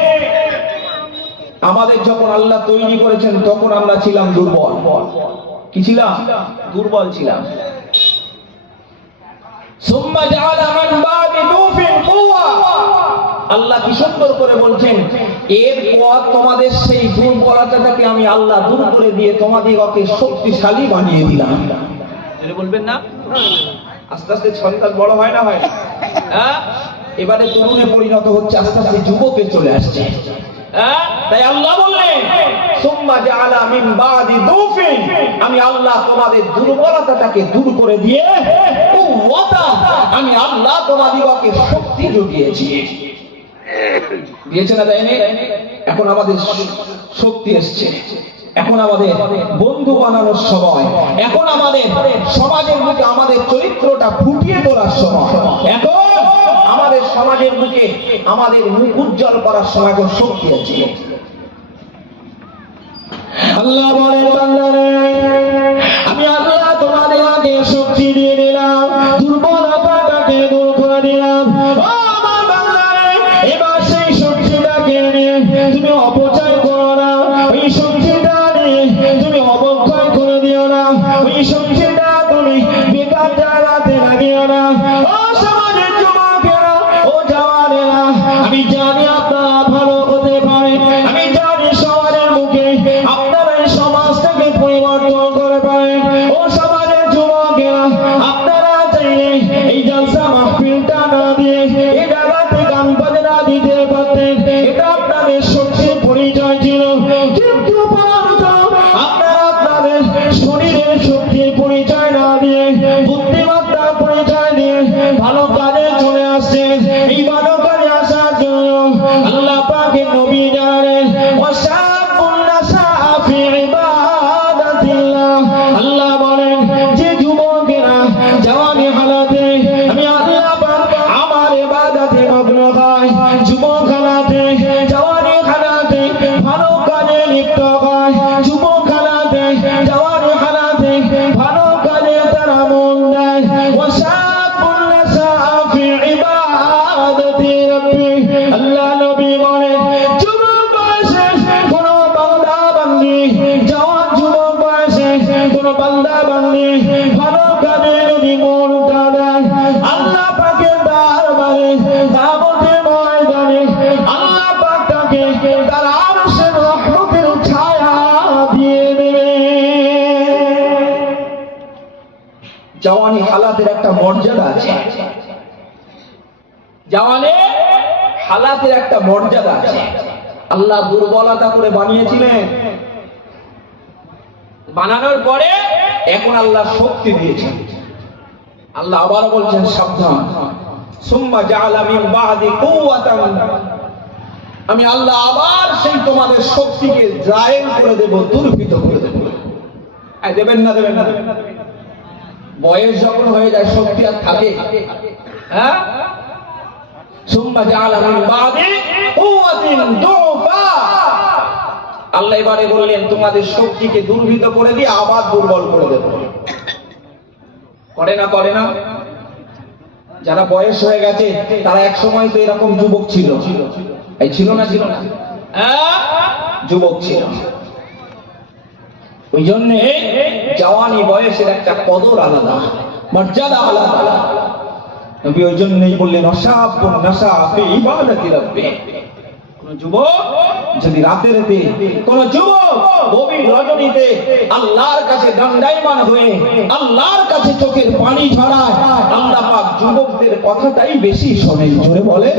আমাদের যখন আল্লাহ তৈরি করেছেন তখন আমরা ছিলাম দুর্বল। কি ছিলাম? দুর্বল ছিলাম। সুম্মা জাআলা মিন বাদি দুফিন কুওয়া। আল্লাহ কি সুন্দর করে বলছেন, এরপর তোমাদের সেই দুর্বলতাটাকে আমি আল্লাহ দূর করে দিয়ে তোমাদেরকে শক্তিশালী বানিয়ে দিলাম। এটা বলবেন না? আস্তে আস্তে সন্তান বড় হয় না, হয় হ্যাঁ? এবারে তরুণে পরিণত হচ্ছে, আস্তে আস্তে যুবকে চলে আসছে। তাই আল্লাহ বললেন, সুম্মা জাআলা মিন বাদি দুফিন, আমি আল্লাহ তোমাদের দুর্বলতাটাকে দূর করে দিয়ে কুওয়াতা, আমি আল্লাহ তোমাদেরকে শক্তি জুগিয়েছি। দিয়েছে না, দেয়নি? এখন আমাদের শক্তি এসছে, এখন আমাদের বন্ধু বানানোর সময়, এখন আমাদের সমাজের বুকে আমাদের চরিত্রটা ফুটিয়ে তোলার সময়, এখন আমাদের সমাজের বুকে আমাদের মুখ উজ্জ্বল করার সময় এখন শক্তি আছে। আল্লাহ বলেন, বান্দারে আমি আল্লাহ তোমাদেরকে শক্তি দিয়ে দিলাম, দুর্বলতাটাকে দূর করে দিলাম। ও আমার বান্দারে, এবার সেই শক্তিটাকে নিয়ে তুমি অপচয় করো না, ওই শক্তিটা নিয়ে তুমি অবক্ষয় করে দিও না, ওই শক্তিটা তুমি বেকার জায়গাতে লাগিও না। ও সমাজের যুবকেরা, ও জওয়ানেরা, আমি জানি আপনারা ভালো হতে পারে, আমি জানি সমাজের মুখে আপনারা এই সমাজটাকে পরিবর্তন করে পারেন। ও সমাজের যুবকেরা, আপনারা চাইলে এই জলসা মাহফিলটা না দিয়ে এই জায়গাতে গান বাজনা দিতে পারতেন, এটা আপনাদের শক্তির পরিচয় ছিল। কিন্তু আপনারা আপনাদের শরীরের শক্তির পরিচয় না দিয়ে বুদ্ধিমত্তার পরিচয় দিয়ে ভালো কাজে চলে আসছেন। এই ভালো কাজে আসার জন্য আল্লাহ পাকের নবী জানেন, ওয়াশাবুন নাশাআ ফি ইবাদাতিল্লাহ। আল্লাহ বলেন, যে যুবকেরা জওয়ানি হালাতে আমি আল্লাহ পাক আমার ইবাদতে মগ্ন হয়, যুবক হালাতে, জওয়ানি হালাতে ভালো কাজে লিপ্ত হয়, যুবক হালাতে, জওয়ানি হালাতে ভালো কাজে তারা মন দেয়। ওয়াশাবুন নাশাআ ফি ইবাদাতি রাব্বি। আল্লাহ নবী বলেন, যুবক বয়সে কোন বান্দা বান্দি, জওয়ান যুবক বয়সে কোন বান্দা বান্দি ভালো কাজে যদি মনটা দেয়, আল্লাহ পাকের দরবারে কিয়ামতের ময়দানে আল্লাহ পাক তাকে তার আরশের রহমতের ছায়া দিয়ে দেবে। জওয়ানি হালাতের একটা মর্যাদা আছে, জওয়ানি হালাতের একটা মর্যাদা আছে। আল্লাহ দুর্বলতা করে বানিয়েছিলেন, বানানোর পরে এখন আল্লাহ শক্তি দিয়েছেন। আল্লাহ আবার বলছেন, সাবধান, সুম্মা জাআলা মিন বাদি কুওয়াতান, আমি আল্লাহ আবার সেই তোমাদের শক্তিকে জায়েল করে দেব, দুর্বৃত করে দেব। দেবেন না, দেবেন না? বয়স যখন হয়ে যায় শক্তি আর থাকে? হ্যাঁ। সুম্মা জাআলা মিন বাদি কুওয়াতিন দুফা। আল্লাহ এবারে বললেন, তোমাদের শক্তিকে দুর্বৃত করে দিয়ে আবার দুর্বল করে দেব। করে না, করে না? যারা বয়স হয়ে গেছে তারা এক সময় তো এরকম যুবক ছিল, এই ছিল না যুবক ছিল। ওই জন্যে জওয়ানি বয়সের একটা কদর আলাদা, মর্যাদা আলাদা। নবী ওই জন্যই বললেন অশাবুন নাশা ফি ইবাদাতি রাব্বি। কোন যুবক যদি রাতের কোন যুবক গভীর রজনীতে আল্লাহর কাছে দণ্ডায়মান হয়ে আল্লাহর কাছে চোখের পানি ঝরায়, আল্লাহ পাক যুবকদের কথাটাই বেশি শোনেন। জোরে বলে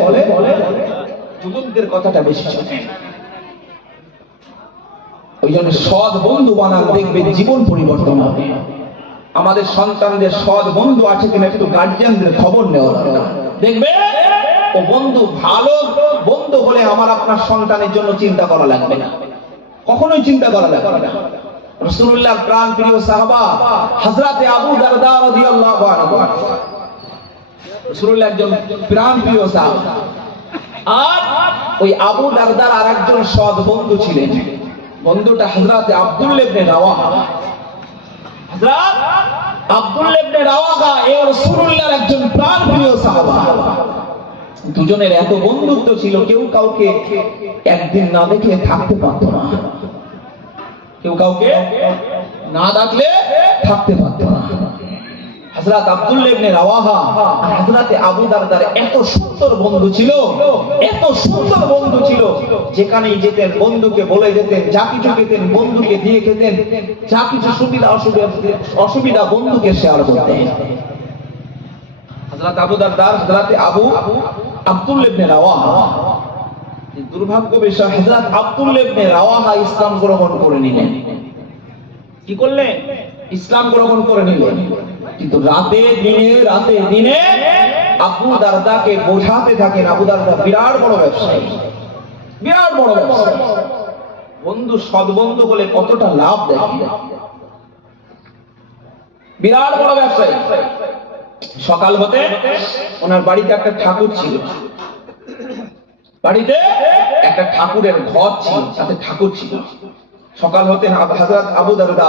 যুবকদের কথাটা বেশি শোনেন। ওই জন্য সৎ বন্ধু বানান, দেখবেন জীবন পরিবর্তন হবে। আমাদের সন্তানদের সৎ বন্ধু আছে কিনা একটু গার্জিয়ানদের খবর নেওয়া দরকার। দেখবে ও বন্ধু ভালো বন্ধু হলে আমার আপনার সন্তানের জন্য চিন্তা করা লাগবে না, কখনোই চিন্তা করা লাগবে না। রাসূলুল্লাহর প্রাণ প্রিয় সাহাবা হযরতে আবু দারদা রাদিয়াল্লাহু আনহু, রাসূলুল্লাহর একজন প্রাণ প্রিয় সাহাবা। আর ওই আবু দারদার আরেকজন সৎ বন্ধু ছিলেন, বন্ধুটা হযরতে আব্দুল্লাহ ইবনে রাওয়াহা। হযরত আব্দুল্লাহ ইবনে রাওয়াহা এই রাসূলুল্লাহর একজন প্রাণপ্রিয় সাহাবা। দুজনের এত বন্ধুত্ব ছিল, কেউ কাউকে একদিন না দেখে থাকতে পারত না, কেউ কাউকে না ডাকলে থাকতে পারত না। হযরত আব্দুল্লাহ ইবনে রাওয়াহা আর হযরতে আবু দারদার এত সুন্দর বন্ধু ছিল, এত সুন্দর বন্ধু ছিল, যেখানেই যেতেন বন্ধুকে বলে যেতেন, যা কিছু খেতেন বন্ধুকে দিয়ে খেতেন, যা কিছু অসুবিধা বন্ধুকে শেয়ার করতেন। হযরত আবু দারদার হযরতে আব্দুল্লাহ ইবনে রাওয়াহা, দুর্ভাগ্য বিষয় হযরত আব্দুল্লাহ ইবনে রাওয়াহা ইসলাম গ্রহণ করে নিলেন। কি করলেন? ইসলাম গ্রহণ করে নিলেন। কিন্তু রাতে দিনে আবু দারদাকে বোঝাতে থাকেন। আবু দারদা বিরাট বড় ব্যবসায়ী, বিরাট বড় ব্যবসায়ী। বন্ধু সৎ বন্ধু বলে কতটা লাভ দেখেন, বিরাট বড় ব্যবসায়ী। সকাল হতে ওনার বাড়িতে একটা ঠাকুর ছিল, বাড়িতে একটা ঠাকুরের ঘর ছিল, তাতে ঠাকুর ছিল। সকাল হতে হযরত আবু দারদা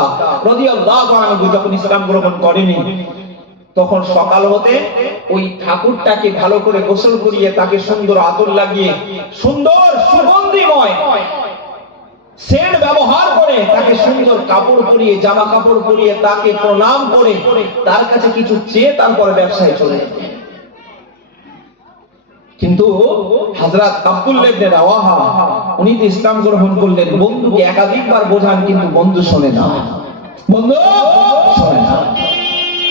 রাদিয়াল্লাহু আনহু যখন ইসলাম গ্রহণ করেনি, তখন সকাল হতে ওই ঠাকুরটাকে ভালো করে গোসল করিয়ে তাকে সুন্দর আতর লাগিয়ে সুন্দর সুগন্ধিময় সেন্ট ব্যবহার করে তাকে সুন্দর কাপড় পরিয়ে, জামা কাপড় পরিয়ে তাকে প্রণাম করে তার কাছে কিছু চেয়ে তারপরে ব্যবসায় চলে যেতেন। কিন্তু হযরত আব্দুল্লাহ ইবনে রাওয়াহা উনি তো ইসলাম গ্রহণ করলেন। বন্ধুকে একাধিকবার বোঝান কিন্তু বন্ধু শোনে না, বন্ধু শোনে না,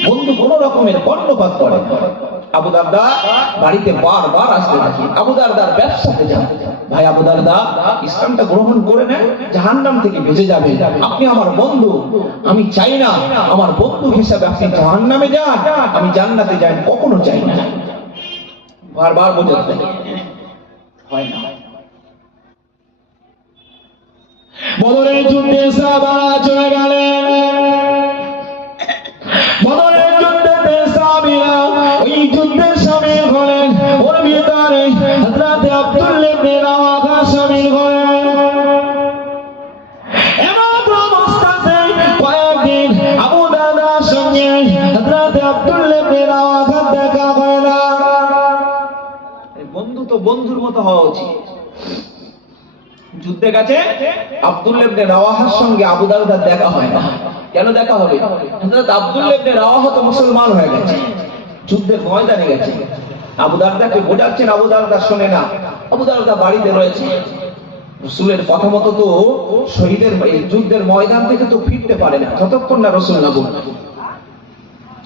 বন্ধু কোন রকমের কর্ণপাত করে। আবু দারদা বাড়িতে বারবার আসতে থাকে, আবু দারদার ব্যবসাতে যান। ভাই আবু দারদা ইসলামটা গ্রহণ করে নেন, জাহান্নাম থেকে বেঁচে যাবে। আপনি আমার বন্ধু, আমি চাই না আমার বন্ধু হিসাবে আপনি জাহান্নামে যান, আমি জান্নাতে যাই, কখনো চাই না। বারবার বোঝাতে হয় না। বদরের যুদ্ধে সাহাবারা চলে গেলেন। বদরের যুদ্ধে সাহাবীরা ওই যুদ্ধের শামিল হলেন। ওর ভিতরে হযরত আব্দুল্লাহ ইবনে রাওয়াহা শামিল হলেন। এমন অবস্থাতে কয়েকদিন আবু দারদার সঙ্গে হযরত আব্দুল্লাহ ইবনে রাওয়াহা দেখা হয় না। বন্ধু তো বন্ধুর মতো হওয়া উচিত। যুদ্ধে গেছে আব্দুল্লাহ ইবনে রাওয়াহার সঙ্গে আবু দারদার দেখা হয় না। কেন দেখা হবে? হযরত আব্দুল্লাহ ইবনে রাওয়াহা তো মুসলমান হয়ে গেছে, যুদ্ধের ময়দানে গেছে। আবু দারদাকে বোঝাচ্ছেন, আবু দারদা শোনে না। আবু দারদা বাড়িতে রয়েছে। রাসূলের কথা মতো তো শহীদের যুদ্ধের ময়দান থেকে তো ফিরতে পারে না যতক্ষণ না রাসূল না বলেন,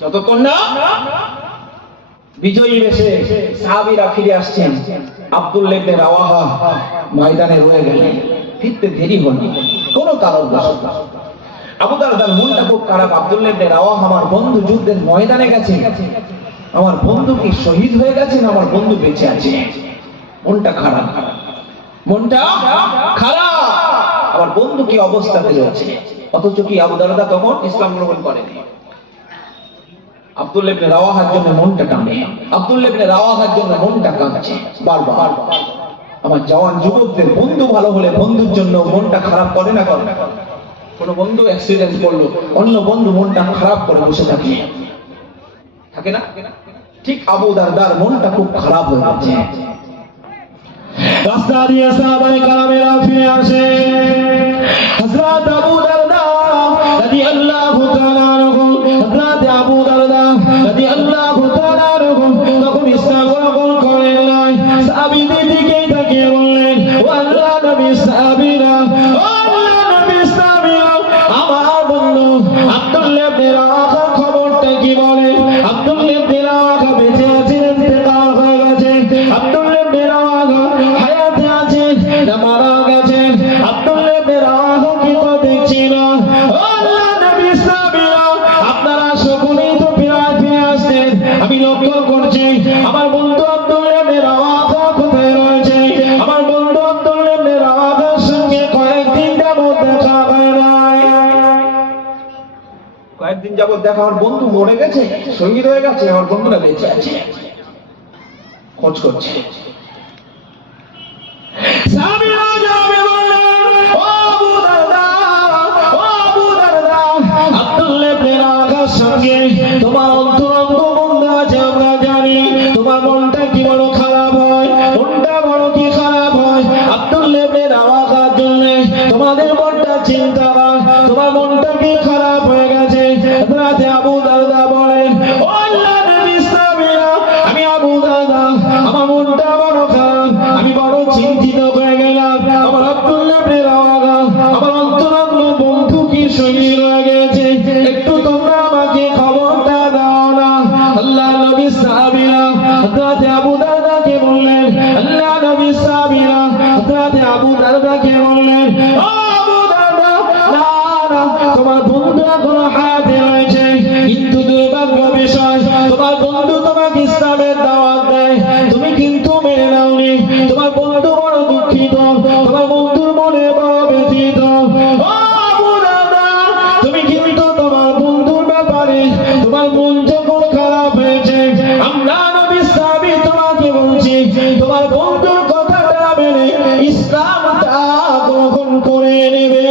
যতক্ষণ না বিজয়ী বেশে সাহাবীরা ফিরে আসছেন। আব্দুল্লাহ ইবনে রাওয়াহা ময়দানে রয়ে গেলেন, ফিরতে দেরি হল কোন কারণবশত। আবু দারদার মনটা খুব খারাপ। আব্দুল্লাহ ইবনে রাওয়াহা আমার বন্ধু যুদ্ধের ময়দানে গেছে, আমার বন্ধু কি শহীদ হয়ে গেছেন, আমার বন্ধু বেঁচে আছে। মনটা খারাপ, মনটা খারাপ, আমার বন্ধু কি অবস্থাতে রয়েছে। অথচ কি আবু দারদা তখন ইসলাম গ্রহণ করেনি। আব্দুল্লাহ ইবনে রাওয়াহার জন্য মনটা টানে, আব্দুল্লাহ ইবনে রাওয়াহার জন্য মনটা কাঁদছে বারবার। আমার জওয়ান যুবকদের বন্ধু ভালো হলে বন্ধুর জন্য মনটা খারাপ করে না? করে। কোন বন্ধু অ্যাক্সিডেন্ট করলো, অন্য বন্ধু মনটা খারাপ করে বসে থাকে না? ঠিক আবু দারদার মনটা খুব খারাপ হয়ে যাচ্ছে। রাস্তা দিয়ে সাহাবায়ে কেরামেরা ফিরে আসে। হযরত আবু দারদা রাদিয়াল্লাহু তাআলা আনহু, হযরত আবু দারদা রাদিয়াল্লাহু তাআলা আনহু তখন ইসলাম গ্রহণ করেন নাই। সাহাবীদের দিকে তাকিয়ে বললেন, ও আল্লাহর নবী, সাহাবীরা, ও আল্লাহর নবী, সাহাবীরা, আমার বন্ধু আব্দুল্লাহ ইবনে রাওয়াহা খবরটা কি বলে? আব্দুল্লাহ ইবনে রাওয়াহা বেঁচে আছেন, ইন্তেকাল হয়ে গেছে? আব্দুল্লাহ ইবনে রাওয়াহা হায়াতে আছেন না মারা গেছেন? আব্দুল্লাহ ইবনে রাওয়াহা কি তো দেখছি না। ও আল্লাহর নবী, সাহাবীরা, আপনারা সকলেই তো ফিরে আসছেন, আমি লক্ষ্য করছি আমার বন্ধু আব্দুল্লাহ ইবনে রাওয়াহা কোথায় রয়েছে? আমার বন্ধু আব্দুল্লাহ ইবনে রাওয়াহার সঙ্গে কয়েকদিন যাবত দেখা হয় নাই। কয়েকদিন যাবত দেখা, আমার বন্ধু মরে গেছে, শহীদ হয়ে গেছে, আমার বন্ধুরা বেঁচে আছে, খোঁজ করছে। সাহাবীরা জবাবে বললেন, ও আবু দারদা, ও আবু দারদা, আব্দুল্লাহ ইবনে রাওয়াহার সঙ্গে তোমার অন্তরঙ্গ বন্ধু আছে, আমরা জানি। তোমার মনটা কি বড় খারাপ হয়, মনটা বড় কি খারাপ হয় আব্দুল্লাহ ইবনে রাওয়াহার জন্য। তোমাদের মনটা চিন্তা হয়, তোমার মনটা কি খারাপ হয়ে গেছে। হযরত আবু দারদা বলেন, ও আল্লাহর নবী, সাহাবীরা, আমি আবু দারদা, আমার মনটা বড় খারাপ, আমি বড় চিন্তিত হয়ে গেলাম। আমার আব্দুল্লাহ ইবনে রাওয়াহা, আমার অন্তরঙ্গ বন্ধু কি শহীদ হয়ে গেছে, একটু তোমরা আমাকে খবরটা দাও না। আল্লাহর নবী, সাহাবীরা হযরত আবু দারদাকে বললেন, আল্লাহর নবী, সাহাবীরা হযরত আবু দারদাকে বললেন, ও আবু দারদা, না না, তোমার বন্ধু এখনো হায়াতে রয়েছে, কিন্তু দুর্ভাগ্য বিষয় তোমার বন্ধু তোমাকে ইসলামের দাওয়াত দেয়, তুমি কিন্তু মেনে নাওনি। তোমার বন্ধু বড় দুঃখিত, তোমার বন্ধুর মনে বড় ব্যথিত। ও আবু দারদা, তুমি কিন্তু তোমার বন্ধুর ব্যাপারে তোমার মন যখন খারাপ হয়েছে, আমরা নবী সাহাবী তোমাকে বলছি, তোমার বন্ধুর কথাটা মেনে ইসলামটা গ্রহণ করে নেবে।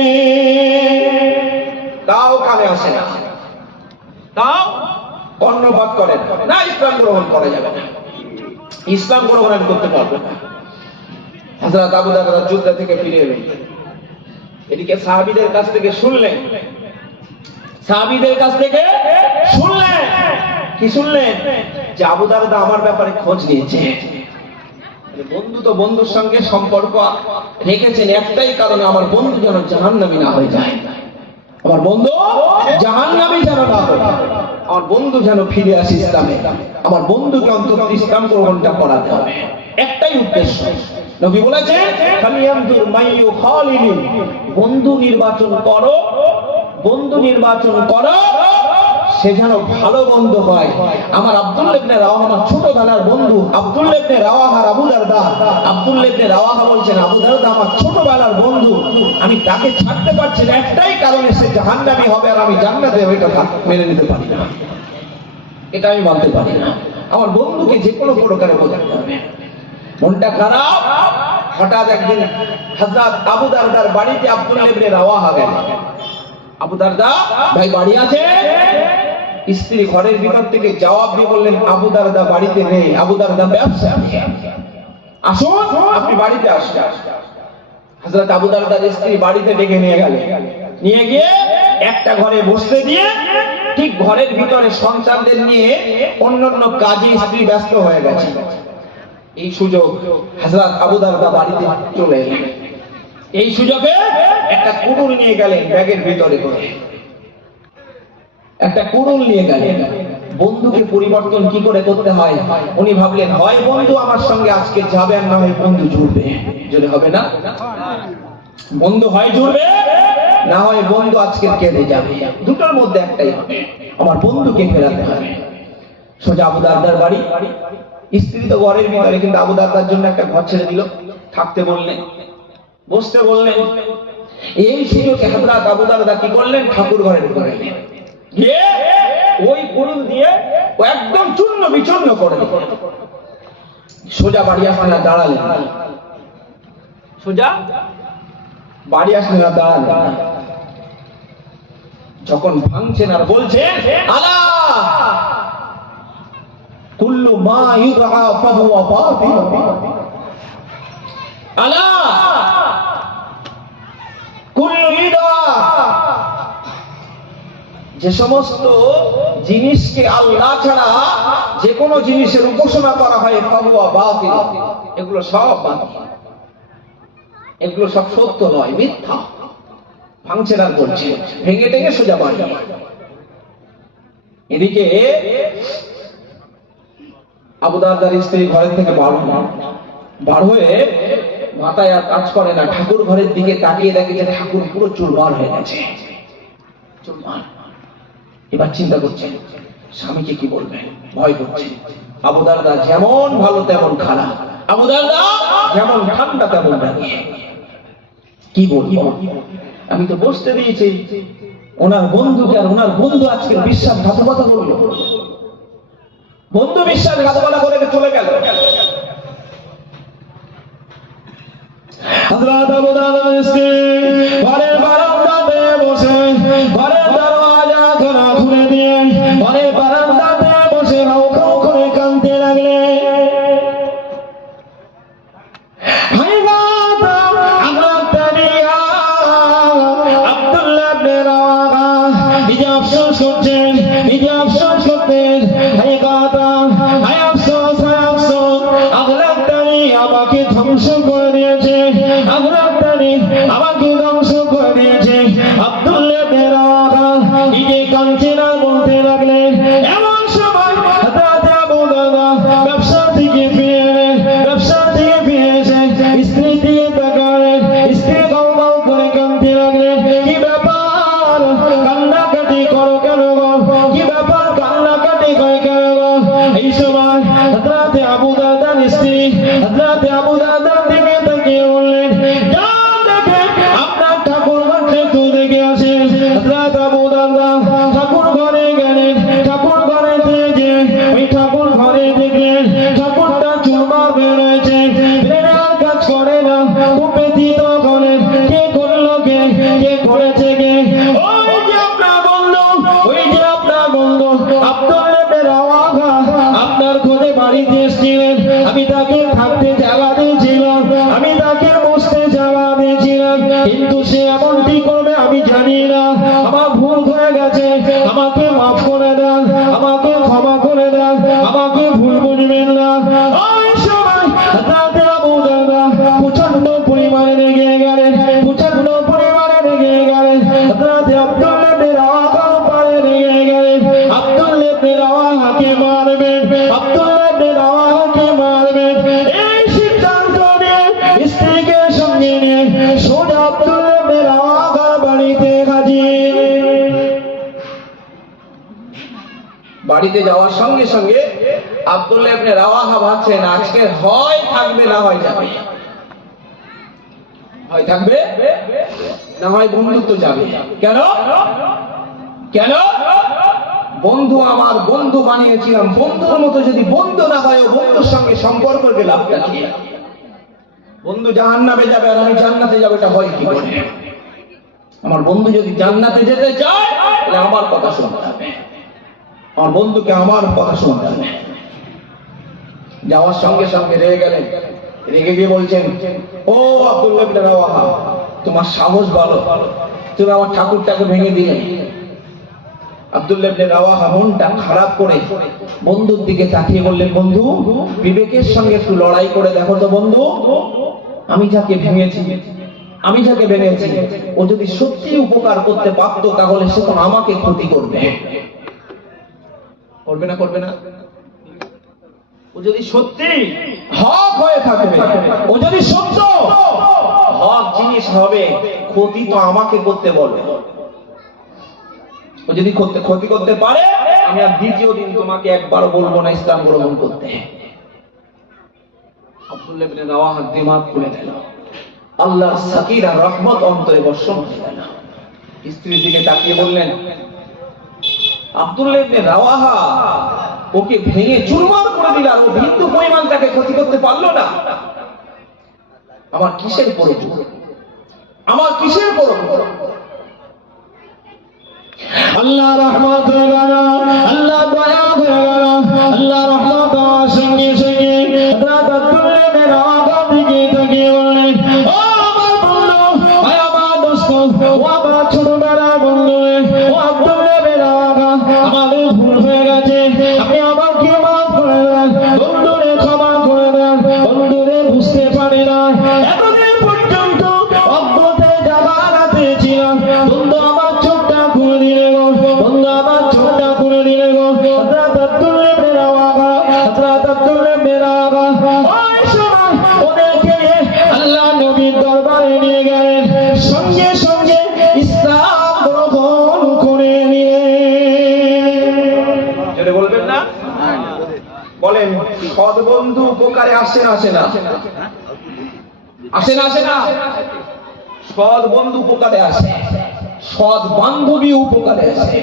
তাও কানে আসে না, তাও কর্ণপাত করেন না, ইসলাম গ্রহণ করা যাবে না, ইসলাম গ্রহণ আমি করতে পারবো না। হযরত আবু দারদা যুদ্ধ থেকে ফিরে এলেন, এদিকে সাহাবীদের কাছ থেকে শুনলেন, সাহাবীদের কাছ থেকে শুনলেন, কি শুনলেন? যে আবু দারদা আমার ব্যাপারে খোঁজ নিয়েছে। বন্ধু তো বন্ধুর সঙ্গে সম্পর্ক রেখেছেন একটাই কারণে, আমার বন্ধু যেন জাহান্নামী না হয়ে যায়, আমার বন্ধু জাহান্নামী যেন না হয়, আমার বন্ধু যেন ফিরে আসে ইসলামে, আমার বন্ধুকে অন্তত ইসলাম গ্রহণটা করাতে হবে, একটাই উদ্দেশ্য। নবী বলেছেন, ফালিয়ানজুর মাইয়ু খালিলিন, বন্ধু নির্বাচন করো, বন্ধু নির্বাচন করো, সে যেন ভালো বন্ধু হয়। আমার আব্দুল্লাহ ইবনে রাওয়াহা আমার ছোটবেলার বন্ধু, আব্দুল্লাহ ইবনে রাওয়াহা আবু দারদা, আব্দুল্লাহ ইবনে রাওয়াহা বলছেন, আবু দারদা আমার ছোটবেলার বন্ধু, আমি তাকে ছাড়তে পারছি না একটাই কারণে, সে জাহান্নামী হবে আর আমি জান্নাতে হবে, এটা মেনে নিতে পারি না, এটা আমি মানতে পারি না। আমার বন্ধুকে যে কোনো প্রকারে বোঝাতে হবে। মনটা খারাপ, হঠাৎ একদিন হযরত আবু দারদার বাড়িতে আব্দুল্লাহ ইবনে রাওয়াহা গেলেন। আবু দারদা, ভাই বাড়ি আছে? স্ত্রী ঘরের ভিতর থেকে জবাব দিয়ে বললেন, আবু দারদা বাড়িতে নেই, আবু দারদা ব্যবসা, আসুন আপনি বাড়িতে আসুন। হযরত আবু দারদার স্ত্রী বাড়িতে ডেকে নিয়ে গেলেন, নিয়ে গিয়ে একটা ঘরে বসতে দিয়ে ঠিক ঘরের ভিতরে সন্তানদের নিয়ে অন্যান্য কাজে স্ত্রী ব্যস্ত হয়ে গেছে। এই সুযোগ হযরত আবু দারদা বাড়িতে চলে এলেন, এই সুযোগে একটা কুড়ুল নিয়ে গেলেন ব্যাগের ভিতরে করে, একটা কুড়ুল নিয়ে গেলেন। বন্ধুকে পরিবর্তন কি করে করতে হয় উনি ভাবলেন, হয় বন্ধু আমার সঙ্গে আজকে যাবে আর না হয় বন্ধু জুড়বে, যদি হবে না বন্ধু হয় জুড়বে, না হয় বন্ধু আজকে কেঁদে যাবে, দুটোর মধ্যে একটাই হবে, আমার বন্ধুকে ফেরাতে হবে। সোজা আবু দারদার বাড়ি, স্ত্রী তো ঘরের ভিতরে, কিন্তু আবু দারদার জন্য একটা ঘর ছেড়ে দিল, থাকতে বললেন, বসতে বললেন। এই সুযোগে হযরত আবু দারদা কি করলেন, ঠাকুর ঘরের ভিতরে গিয়ে ওই কুড়ুল দিয়ে ও একদম চূর্ণ বিচূর্ণ করে দিল। সোজা বাড়ি আসলেন না, দাঁড়ালেন, সোজা বাড়ি আসলেন না, দাঁড়ালেন। যখন ভাঙছেন আর বলছেন, আলা কুল্লু মা ইউদআ ফাহুয়া বাতিল, আলা কুল্লু বিদআ, যে সমস্ত জিনিসকে আল্লাহ ছাড়া যে কোনো জিনিসের উপাসনা করা হয় ফাহুয়া বাতিল, এগুলো সব বাতিল, এগুলো সব সত্য নয়, মিথ্যা। ভাঙছে না বলছে, ভেঙে টেঙে সোজা বাড়ি। এদিকে আবু দারদার স্ত্রী ঘরের থেকে বার হয়ে মাথায় আর কাজ করে না, ঠাকুর ঘরের দিকে তাকিয়ে দেখে যে ঠাকুর পুরো চুরমার হয়ে গেছে, চুরমার। এবার চিন্তা করছে স্বামীকে কি বলবে, ভয় করছে। আবু দারদা যেমন ভালো তেমন খারাপ, আবু দারদা যেমন ঠান্ডা তেমন রাগী। কি বলবো, আমি তো বসতে দিয়েছি ওনার বন্ধুকে, আর ওনার বন্ধু আজকে বিশ্বাসঘাতকতা করলো, বন্ধু বিশ্বাসঘাতকতা করে চলে গেল। হযরত আবু দারদার স্ত্রী ঘরের বারান্দাতে বসে, ঘরের দরওয়াজা খোলা খুলে দিয়ে ঘরের বারান্দাতে বসে হাউ হাউ করে কাঁদতে লাগলেন। আব্দুল্লাহ ইবনে রাওয়াহা নিজে আফসোস করছেন, নিজে আফসোস করতেন, হায় কথা, হায় আফসোস, হায় আফসোস, আগলাতানি আমাকে ধ্বংস করে দিয়েছে, আগলাতানি আমাকে ধ্বংস করে দিয়েছে। আব্দুল্লাহ ইবনে রাওয়াহা নিজে কাঁদছেন আর বলতে লাগলেন। এমন সময় হযরত আবু দারদা ব্যবসা থেকে ফিরে এলেন, ব্যবসা থেকে ফিরে এসে স্ত্রী দিকে তাকালেন, স্ত্রী গাও গাও করে কাঁদতে লাগলেন। কি ব্যাপার, কান্নাকাটি করো কেন গো, কি ব্যাপার, কান্নাকাটি করে কেন গো? এই সময় হযরত আবু দারদার স্ত্রী হযরত আবু দারদার দিকে তাকিয়ে বললেন, যান দেখে আপনার ঠাকুর ঘরে একটু দেখে আসেন। হযরত আবু দারদা ঠাকুর ঘরে গেলেন, ঠাকুর ঘরে থেকে ওই ঠাকুর ঘরে দেখলেন ঠাকুরটা চুরমার বের হয়েছে, ব্রেনের কাজ করে না, খুব ব্যথিত করেন। কে করলো, কে কে করেছে, কে? ওই যে আপনার বন্ধু, ওই যে আপনার বন্ধু আব্দুল্লাহ ইবনে রাওয়াহা আপনার ঘরে বাড়িতে এসেছিলেন, আমি তাকে থাকতে জায়গা দিয়েছিলাম, আমি তাকে বসতে জায়গা দিয়েছিলাম, কিন্তু সে এমনটি করবে আমি জানি না। আমার ভুল হয়ে গেছে, আমাকে মাফ করে দেন, আমাকে ক্ষমা করে দেন, আমাকে ভুল বুঝবেন না। ওই সময় হযরত আবু দারদা প্রচন্ড পরিমাণে রেগে গেলেন, প্রচন্ড পরিমাণে রেগে গেলেন। হযরত আব্দুল্লাহ ইবনে রাওয়াহা পায়ে রেগে গেলেন, আব্দুল্লাহ ইবনে রাওয়াহাকে মারবেন, আব্দুল্লাহ ইবনে রাওয়াহাকে মারবেন। এই সিদ্ধান্ত নিয়ে স্ত্রীকে সঙ্গে নিয়ে সোজা আব্দুল্লাহ ইবনে রাওয়াহা বাড়িতে হাজির। বাড়িতে যাওয়ার সঙ্গে সঙ্গে আব্দুল্লাহ ইবনে রাওয়াহা ভাবছেন আজকে হয় থাকবে না হয় যাবে, হয় থাকবে না হয় বন্ধুত্ব যাবে। কেন কেন? বন্ধু আমার বন্ধু বানিয়েছিলাম, বন্ধুর মতো যদি বন্ধু না হয়, বন্ধুর সঙ্গে সম্পর্ক লাভটা কি? বন্ধু জাহান্নামে যাবে আর আমি জান্নাতে যাবে, এটা হয় কি করে? আমার বন্ধু যদি জান্নাতে যেতে চায় তাহলে আমার কথা শুনতে হবে, আমার বন্ধুকে আমার কথা শুনতে হবে। যাওয়ার সঙ্গে সঙ্গে রেগে গেলেন, রেগে গিয়ে বলছেন, ও আব্দুল্লাহ ইবনে রাওয়াহা, তোমার সাহস ভালো, তুমি আমার ঠাকুরটাকে ভেঙে দিলে। আব্দুল্লাহ ইবনে রাওয়াহা মনটা খারাপ করে বন্ধুর দিকে তাকিয়ে বললেন, বন্ধু বিবেকের সঙ্গে একটু লড়াই করে দেখো তো বন্ধু, আমি যাকে ভেঙেছি, আমি যাকে ভেঙেছি ও যদি সত্যি উপকার করতে পারতো তাহলে সে তো আমাকে ক্ষতি করবে, করবে না? করবে না? ও যদি সত্যি হক হয়ে থাকবে, ও যদি সত্য হক জিনিস হবে, ক্ষতি তো আমাকে করতে বলবে। ও যদি ক্ষতি করতে পারে, আমি আর দ্বিতীয় দিন তোমাকে একবারও বলবো না ইসলাম গ্রহণ করতে। আব্দুল্লাহ ইবনে রাওয়াহা দিমাগ খুলে দিল, আল্লাহর সাকিনা রহমত অন্তরে বর্ষণ হয়ে গেল। স্ত্রীর দিকে তাকিয়ে বললেন, আব্দুল্লাহ ইবনে রাওয়াহা ওকে ভেঙে চুরমার করে দিল, আর ও বিন্দু পরিমাণ তাকে ক্ষতি করতে পারলো না। আমার কিসের প্রয়োজন, আমার কিসের প্রয়োজন? আল্লাহ রহমত হয়ে গেল, আল্লাহ দয়া হয়ে গেল, আল্লাহ রহমত সঙ্গে সঙ্গে হযরত আব্দুল্লাহ ইবনে রাওয়াহা দিকে তাকিয়ে বললেন, ও আমার বন্ধু, ও আমার দোস্ত, ও আমার ছোটবেলার বন্ধু, ও আব্দুল্লাহ বিন রাওয়াহা, আমাদের ভুল হয়ে গেছে, আপনি আমাকে মাফ করে দেন বন্ধুরে, ক্ষমা করে দেন বন্ধুরে, বুঝতে পারি না এতদিন পর্যন্ত অজ্ঞতে জাগাতে ছিলাম, বন্ধু আমার চোখটা খুলে দিলে গো, বন্ধু আমার চোখটা খুলে দিলে গো। হযরত আব্দুল্লাহ বিন রাওয়াহা, হযরত আব্দুল্লাহ বিন রাওয়াহা ওই সময় ওদেরকে আল্লাহ নবীর দরবারে নিয়ে গেলেন, সঙ্গে সঙ্গে ইসলাম গ্রহণ করে নিলেন। যেটা বলবেন না, বলেন সৎ বন্ধু উপকারে আসে না আসে না? আসে না আসে না? সৎ বন্ধু উপকারে আসে, সৎ বান্ধবী উপকারে আসে।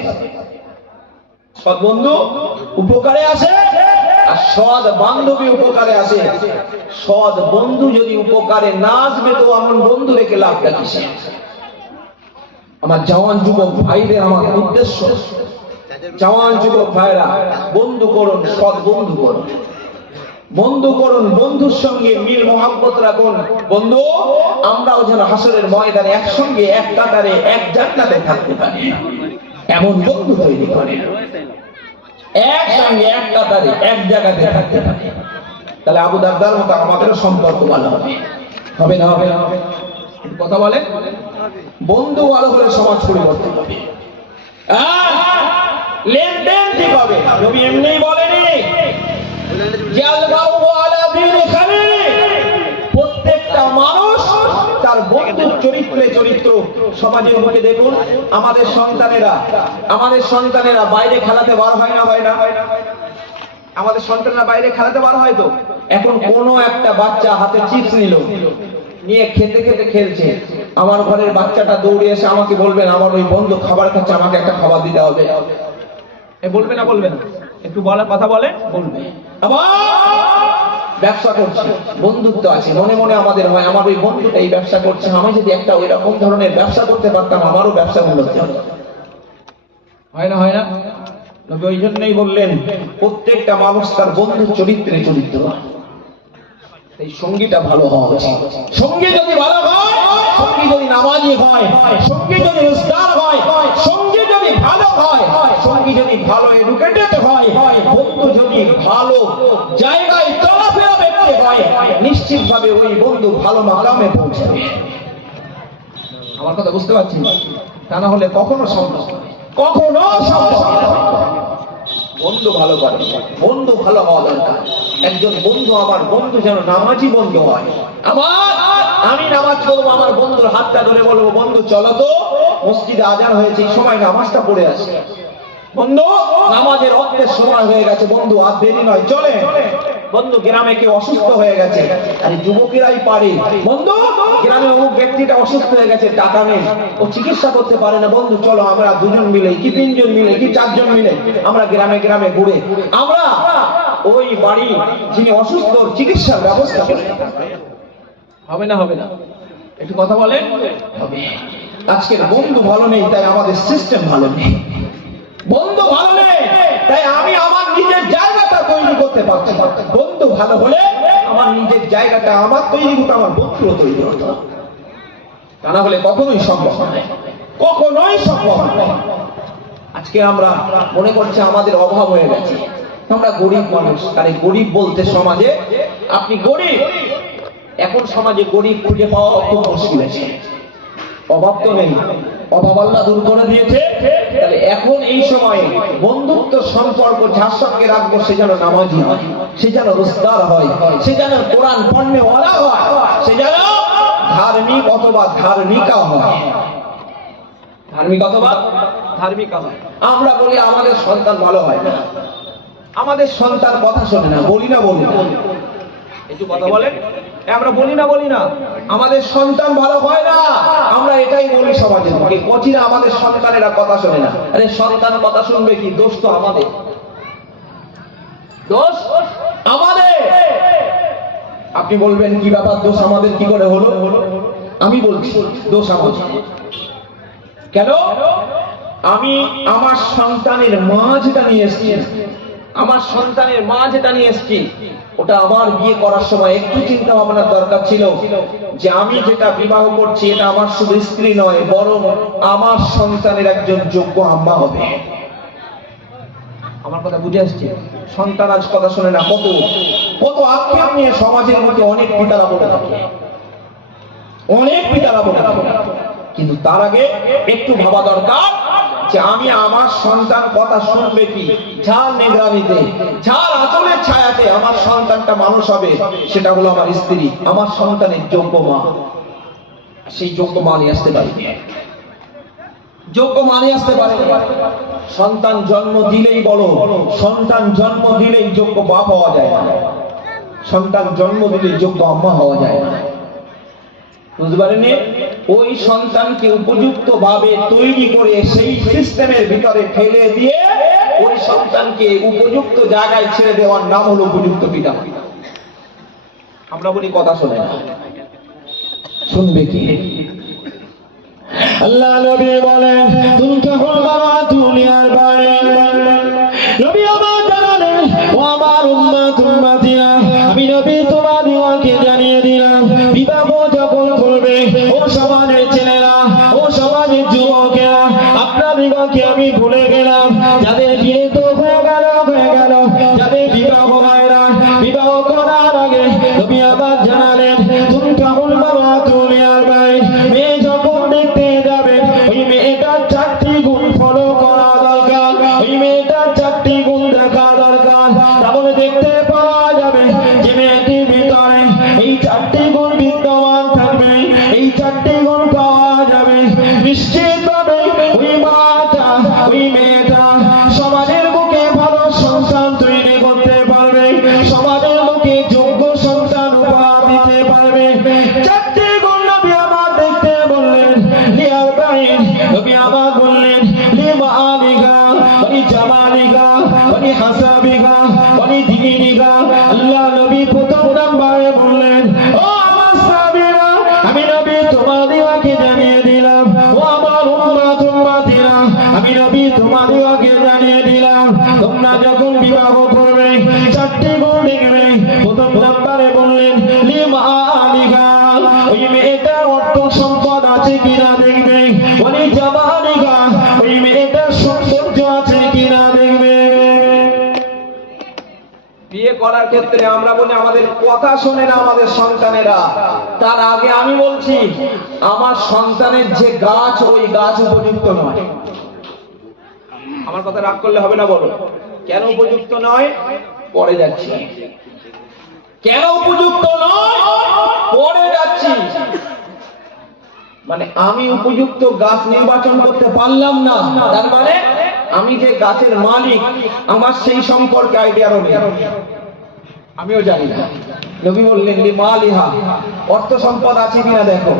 সৎ বন্ধু উপকারে আসে আর সৎ বান্ধবী উপকারে আসে। সৎ বন্ধু যদি উপকারে না আসবে তো এমন বন্ধু রেখে লাভটা কিসে? আমার জওয়ান যুবক ভাইদের আমার উদ্দেশ্য, জওয়ান যুবক ভাইরা, বন্ধু করুন, সৎ বন্ধু করুন, বন্ধু করুন, বন্ধুর সঙ্গে মিল মোহাব্বত রাখুন। বন্ধু আমরাও যেন হাসরের ময়দানে একসঙ্গে এক কাতারে এক জান্নাতে থাকতে পারি, এমন বন্ধু তৈরি করে একসঙ্গে এক কাতারে এক জায়গাতে থাকতে পারি। তাহলে আবু দারদার মতো আমাদেরও সম্পর্ক ভালো হবে, হবে না? হবে না? কথা বলে, বন্ধু ভালো হলে সমাজ পরিবর্তন হবে, লেনদেন ঠিক হবে। নবী এমনি বলেনি প্রত্যেকটা মানুষ তার বন্ধুর চরিত্রে চরিত্র। সমাজের মধ্যে দেখুন আমাদের সন্তানেরা বাইরে খেলাতে বার হয় না, হয় না? আমাদের সন্তানেরা বাইরে খেলাতে বার হয় তো। এখন কোন একটা বাচ্চা হাতে চিপস নিয়ে খেতে খেতে খেলছে, আমার ঘরের বাচ্চাটা দৌড়ে এসে আমাকে বলবেন আমার ওই বন্ধু খাবার খাচ্ছে, আমাকে একটা খাবার দিতে হবে। বলবে না? বলবে না? একটু বলার কথা বলে, বলবে। আবার ব্যবসা করছে, বন্ধুত্ব আছে, মনে মনে আমাদের হয় আমার ওই বন্ধুটা এই ব্যবসা করছে, আমি যদি একটা ওই রকম ধরনের ব্যবসা করতে পারতাম আমারও ব্যবসা উন্নতি হতো। হয় না? হয় না? নবী ওই জন্যই বললেন প্রত্যেকটা মানুষ তার বন্ধুর চরিত্রে চরিত্রবান। এই সঙ্গীটা ভালো হওয়া উচিত। সঙ্গী যদি ভালো হয়, সঙ্গী যদি নামাজি হয়, সঙ্গী যদি রোজগার হয়, সঙ্গী যদি ভালো হয়, সঙ্গী যদি ভালো এডুকেটেড হয়, বন্ধু যদি ভালো জায়গায় চলাফেরা করতে হয়, নিশ্চিতভাবে ওই বন্ধু ভালো মাকামে পৌঁছাবে। আমার কথা বুঝতে পারছি? তা না হলে কখনো সম্ভব নয়, কখনো সম্ভব নয়। বন্ধু ভালো করে, বন্ধু ভালো হওয়া দরকার। একজন বন্ধু, আমার বন্ধু যেন নামাজি বন্ধু হয়। আমি নামাজ পড়বো, আমার বন্ধুর হাতটা ধরে বলবো বন্ধু চলো তো মসজিদে আজান হয়েছে, এই সময় নামাজটা পড়ে আসে। বন্ধু নামাজের অক্তের সময় হয়ে গেছে, বন্ধু আর দেরি নয় চলে। বন্ধু গ্রামে কেউ অসুস্থ হয়ে গেছে, আরে যুবকেরাই পারে, বন্ধু গ্রামে অমুক ব্যক্তিটা অসুস্থ হয়ে গেছে, টাকা নেই, ও চিকিৎসা করতে পারে না, বন্ধু চলো আমরা দুজন মিলে কি তিনজন মিলে কি চারজন মিলে আমরা গ্রামে গ্রামে ঘুরে আমরা ওই বাড়ি যিনি অসুস্থ চিকিৎসার ব্যবস্থা করি। হবে না? হবে না? একটু কথা বলেন, হবে। আজকের বন্ধু ভালো নেই, তাই আমাদের সিস্টেম ভালো নেই। বন্ধু ভালো নেই, তাই আমি আমার নিজের জায়গাটা তৈরি করতে পারছি। বন্ধু ভালো হলে আমার নিজের জায়গাটা আমার তৈরি হতো, আমার বন্ধুও তৈরি হতো। তা না হলে কখনোই সম্ভব নয়, কখনোই সম্ভব নয়। আজকে আমরা মনে করছি আমাদের অভাব হয়ে গেছে, আমরা গরিব মানুষ। তাই গরিব বলতে সমাজে আপনি গরিব, এখন সমাজে গরিব খুঁজে পাওয়া খুব মুশকিল আছে। অভাব তো নেই, অভাব আল্লাহ দূর করে দিয়েছে। তাহলে এখন এই সময়ে বন্ধুত্ব সম্পর্ক যার সঙ্গে রাখবো সে যেন নামাজি হয়, সে যেন রোজগার হয়, সে যেন কোরআন পড়নে ওয়ালা হয়, সে যেন ধার্মিক অথবা ধার্মিকা হয়। ধার্মিক অথবা ধার্মিকা হয়। আমরা বলি আমাদের সন্তান ভালো হয় না, আমাদের সন্তান কথা শোনে না, বলি না? বলি না? একটু কথা বলেন। আমরা বলি না আমাদের সন্তান ভালো হয় না, আমরা এটাই বলি সমাজে। কচিরা আমাদের সন্তানেরা কথা শোনে না। আরে সন্তান কথা শুনবে কি? দোষ তো আমাদের, দোষ আমাদের। আপনি বলবেন কি ব্যাপার, দোষ আমাদের কি করে হলো? আমি বলছি দোষ আমাদের। কেন? আমি আমার সন্তানের মা যেটা নিয়ে এসেছি আমার সন্তানের মা যেটা নিয়ে এসেছি ওটা আমার বিয়ে করার সময় একটু চিন্তা ভাবনার দরকার ছিল যে আমি যেটা বিবাহ করছি এটা আমার শুধু স্ত্রী নয়, বরং আমার সন্তানের একজন যোগ্য আম্মা হবে। আমার কথা বুঝে আসছে? সন্তান আজ কথা শোনে না, কত কত আক্ষেপ নিয়ে সমাজের মধ্যে অনেক পিতারা বলে থাকে, অনেক পিতারা বলে থাকে। কিন্তু তার আগে একটু ভাবা দরকার যে আমি আমার সন্তান কথা শুনবে কি, যার নিগরানিতে, যার আঁচলের ছায়াতে আমার সন্তানটা মানুষ হবে, সেটা হলো আমার স্ত্রী, আমার সন্তানের যোগ্য মা। সেই যোগ্য মা নিয়ে আসতে পারি, যোগ্য মা নিয়ে আসতে পারে। সন্তান জন্ম দিলেই বলো, সন্তান জন্ম দিলেই যোগ্য বাপ হওয়া যায় না, সন্তান জন্ম দিলেই যোগ্য আম্মা হওয়া যায় না। বুঝতে পারেননি? ওই সন্তানকে উপযুক্ত ভাবে তৈরি করে সেই সিস্টেমের ভিতরে ফেলে দিয়ে ওই সন্তানকে উপযুক্ত জায়গায় ছেড়ে দেওয়ার নাম হলো উপযুক্ত পিতা। আমরা বলি কথা শোনে না, শুনবে কি? আল্লাহ নবী বলেন তুমকে বাবা দুনিয়ার বাইরে নবী আমার জানালেন ও আমার উম্মত উম্মতিরা, আমি নবী তোমাদেরকে জানিয়ে দিলাম বিবাহ যখন করবে ও সমাজের ছেলেরা, ও সমাজের যুবকেরা, আপনাদিগকে আমি ভুলে গেলাম যাদের বিয়ে তো হয়ে গেল, যাদের বিবাহ হয় না, বিবাহ করার আগে নবী আবার জানালেন তুমকে বাবা দুনিয়ার বাইরে মেয়ে যখন দেখতে যাবে ওই মেয়েটার 4টি গুণ ফলো করা দরকার, ওই মেয়েটার 4টি গুণ দেখা দরকার। তাহলে দেখতে পাওয়া যাবে যে মেয়েটির ভিতরে এই 4টি গুণ বিদ্যমান থাকবে, এই 4টি গুণ পাওয়া যাবে। নিশ্চিতভাবে ওই মাটা, ওই মেয়েটা সমাজের বুকে ভালো সন্তান তৈরি করতে পারবে, সমাজের বুকে যোগ্য সন্তান উপহার দিতে পারবে। 4টি গুণ নবী আমার দেখতে বললেন, লিয়ার বাইন নবী আমার বললেন লিমাআলিকা ওয়ালি জামালিকা ওয়ালি হাসাবিকা ওয়ালি দীনিকা। আল্লাহ নবী প্রথম নাম্বারে বললেন ও আমার সাহাবীরা, আমি নবী তোমাদেরকে জানিয়ে দিলাম, ও আমার উম্মত উম্মতিরা, আমি নবী তোমাদেরকে জানিয়ে দিলাম তোমরা যখন বিবাহ করবে 4টি গুণ দেখবে। প্রথম নাম্বারে বললেন লিমাআলিকা, ওই মেয়েটা অর্থ সম্পদ আছে কিনা দেখবে, ওই জামালিকা, ওই মেয়েটার সৌন্দর্য আছে কিনা দেখবে। বিয়ে করার ক্ষেত্রে আমরা বলি আমাদের কথা শোনে না আমাদের সন্তানেরা, তার আগে আমি বলছি আমার সন্তানের যে গাছ, ওই গাছ উপযুক্ত নয়। আমার কথা রাগ করলে হবে না, বলো কেন উপযুক্ত নয়? পরে যাচ্ছি। কেন উপযুক্ত নয়? পরে যাচ্ছি। মানে আমি উপযুক্ত গাছ নির্বাচন করতে পারলাম না, তার মানে আমি যে গাছের মালিক আমার সেই সম্পর্কে আইডিয়ারও নেই, আমিও জানি না। নবী বললেন লিমালিহা, অর্থ সম্পদ আছে কিনা দেখো,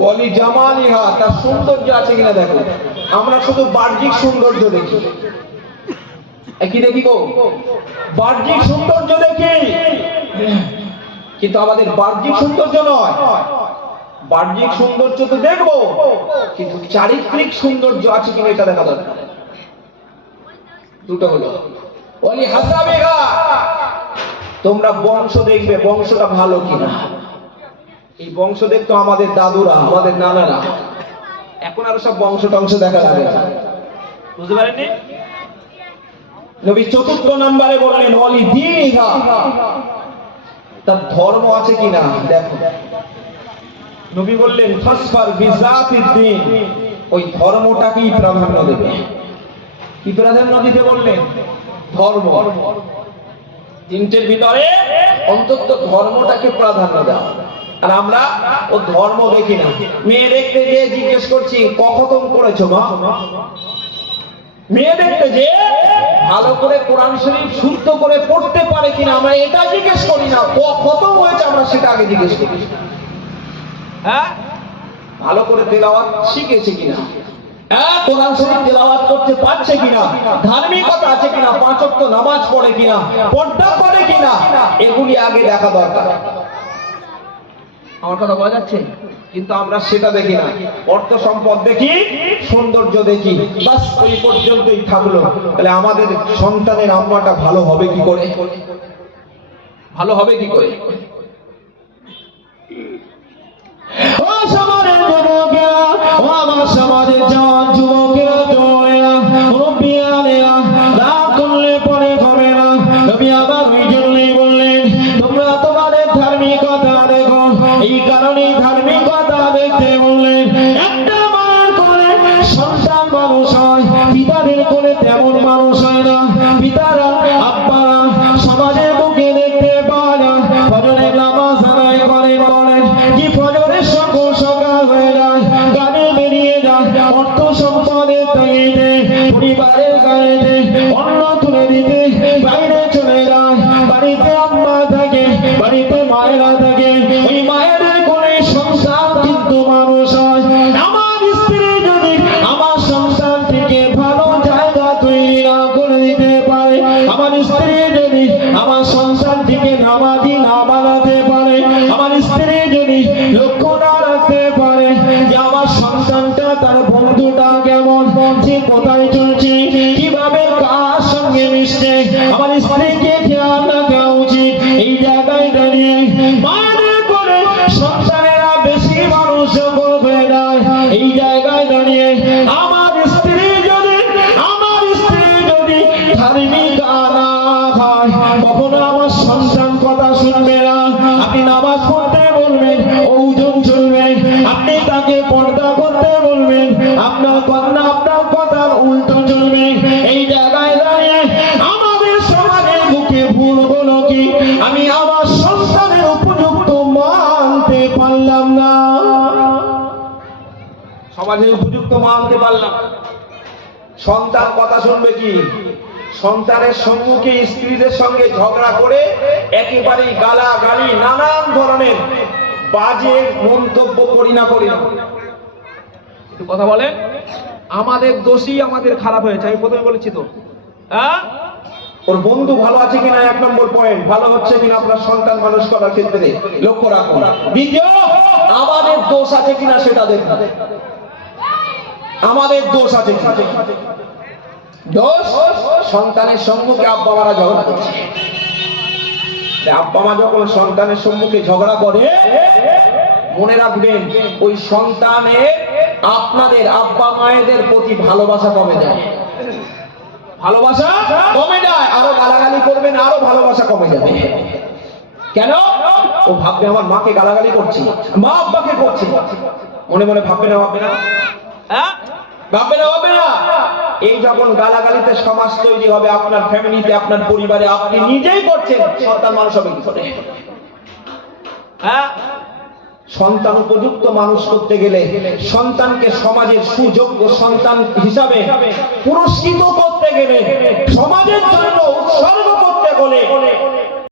ওয়ালি জামালিহা, তার সৌন্দর্য আছে কিনা দেখো। আমরা শুধু বাহ্যিক সৌন্দর্য দেখি, কি দেখি গো? বাহ্যিক সৌন্দর্য দেখি, কিন্তু আমাদের বাহ্যিক সৌন্দর্য নয়। বাহ্যিক সৌন্দর্য তো দেখবো, কিন্তু চারিত্রিক সৌন্দর্য আছে কিনা এটা দেখা দরকার। দুটো হলো ওলি হাসাবেগা, তোমরা বংশ দেখবে বংশটা ভালো কিনা। এই বংশ দেখতো আমাদের দাদুরা, আমাদের নানারা, এখন আর সব বংশ টংশ দেখা লাগে না। বুঝতে পারেননি? নবী 4র্থ নাম্বারে বললেন ওলি দীনিহা, তার ধর্ম আছে কিনা দেখো। নবী বললেন ফাসফার বিজাতিদ দ্বীন, ওই ধর্মটাকেই প্রাধান্য দেবে। কি প্রাধান্য দিতে বললেন? ধর্ম। 3টের ভিতরে অন্তত ধর্মটাকে প্রাধান্য দাও। আর আমরা ও ধর্ম দেখি না। মেয়ে দেখতে গিয়ে জিজ্ঞেস করছি কখন করেছো মা? মেয়ে দেখতে যে ভালো করে কোরআন শরীফ শুদ্ধ করে পড়তে পারে কিনা আমরা এটা জিজ্ঞেস করি না, কখন হয়েছে আমরা সেটা আগে জিজ্ঞেস করি। হ্যাঁ, ভালো করে তেলাওয়াত শিখেছে কিনা, কোরআন শরীফ তেলাওয়াত করতে পারছে কিনা, ধার্মিকতা আছে কিনা, 5 ওয়াক্ত নামাজ পড়ে কিনা, পর্দা করে কিনা, এগুলি আগে দেখা দরকার। আমার কথা বোঝা যাচ্ছে? কিন্তু আমরা সেটা দেখি না, অর্থ সম্পদ দেখি, সৌন্দর্য দেখি, বাস ওই পর্যন্তই থাকলো। তাহলে আমাদের সন্তানের আম্মাটা ভালো হবে কি করে? ভালো হবে কি করে? ও সমাজের যুবকেরা, ও আমার সমাজের জওয়ান যুবকেরা, তরুণেরা, মুরব্বিয়ানেরা, রাগ করলে পরে হবে না। নবী আমার ওই জন্যই বললেন, তোমরা তোমাদের ধার্মিকতা দেখো। এই কারণেই ধার্মিকতা দেখতে বললেন। একটা মায়ের কোলে সন্তান মানুষ হয়, পিতাদের কোলে তেমন মানুষ হয় না। পিতারা, আব্বারা সমাজের বুকে দেখতে পায় না। ফজরের নামাজ আদায় করেন, বলেন কি ফজরের সকল সকাল হয়ে যায়, গানে বেরিয়ে যায়, অর্থ সম্পদের তাগিদে, পরিবারের গায়েতে অন্ন তুলে দিতে বাইরে চলে যায়। বাড়িতে আম্মা থাকে, বাড়িতে মায়েরা থাকে, ওই মায়েদের কোলে সংসার কিন্তু মানুষ হয়। আমার স্ত্রী যদি আমার সন্তান থেকে ভালো জায়গা তৈরি না করে দিতে পারে, আমার স্ত্রী যদি আমার সন্তান থেকে নামাজি না বানাতে পারে, আমার স্ত্রী যদি লক্ষ্য না রাখতে পারে যে আমার সন্তানটা তার বন্ধুটা কেমন, যে কোথায় চলছে, কিভাবে কার সঙ্গে মিশছে, আমার স্ত্রীকে খেয়াল রাখা উচিত। এই জায়গায় দাঁড়িয়ে মায়েদের করে সন্তানেরা বেশি মানুষ হয়ে যায়। এই জায়গায় দাঁড়িয়ে আমার স্ত্রী যদি ধার্মিক না হয়, কখনো আমার সন্তান কথা শুনবে না। আপনি নামাজ পড়তে বলবেন, ওজন চলবে, আপনি তাকে পর্দা করতে বলবেন, আপনার কন্যা আপনার কথার উল্টো চলবে। এই জায়গায় দাঁড়িয়ে আমাদের সমাজের বুকে ভুল হলো কি, আমি আমার সন্তানের উপযুক্ত মানতে পারলাম না। সমাজের উপযুক্ত মানতে পারলাম। সন্তান কথা শুনবে কি? সন্তানের সম্মুখে স্ত্রীদের সঙ্গে ঝগড়া করে একেবারেই গালাগালি, নানান ধরনের বাজে মন্তব্য করি না। একটু কথা বলেন। আমাদের দোষী আমাদের খারাপ হয়েছে, আমি প্রথমে বলেছি তো। হ্যাঁ, ওর বন্ধু ভালো আছে কিনা 1 নম্বর পয়েন্ট, ভালো হচ্ছে কিনা আপনার সন্তান মানুষ করার ক্ষেত্রে লক্ষ্য রাখুন। দ্বিতীয়, আমাদের দোষ আছে কিনা সেটা দেখুন। আমাদের দোষ আছে কিনা। দোষ, সন্তানের সম্মুখে আব্বা মারা ঝগড়া করছে। আব্বা মা যখন সন্তানের সম্মুখে ঝগড়া করে, মনে রাখবেন ওই সন্তানের আপনাদের আব্বা মায়েদের প্রতি ভালোবাসা কমে যায়। ভালোবাসা কমে যায়, আরো গালাগালি করবেন, আরো ভালোবাসা কমে যাবে। কেন? ও ভাববে আমার মাকে গালাগালি করছি, মা আব্বাকে করছি, মনে মনে ভাববে না? হ্যাঁ, ভাববে না? এই যখন গালাগালিতে সমাজ তৈরি হবে, আপনার ফ্যামিলিতে, আপনার পরিবারে, আপনি নিজেই করছেন, সন্তান মানুষ হবে কি করে? হ্যাঁ, সন্তান উপযুক্ত মানুষ করতে গেলে, সন্তানকে সমাজের সুযোগ্য সন্তান হিসাবে পুরস্কৃত করতে গেলে, সমাজের জন্য উৎসর্গ করতে গেলে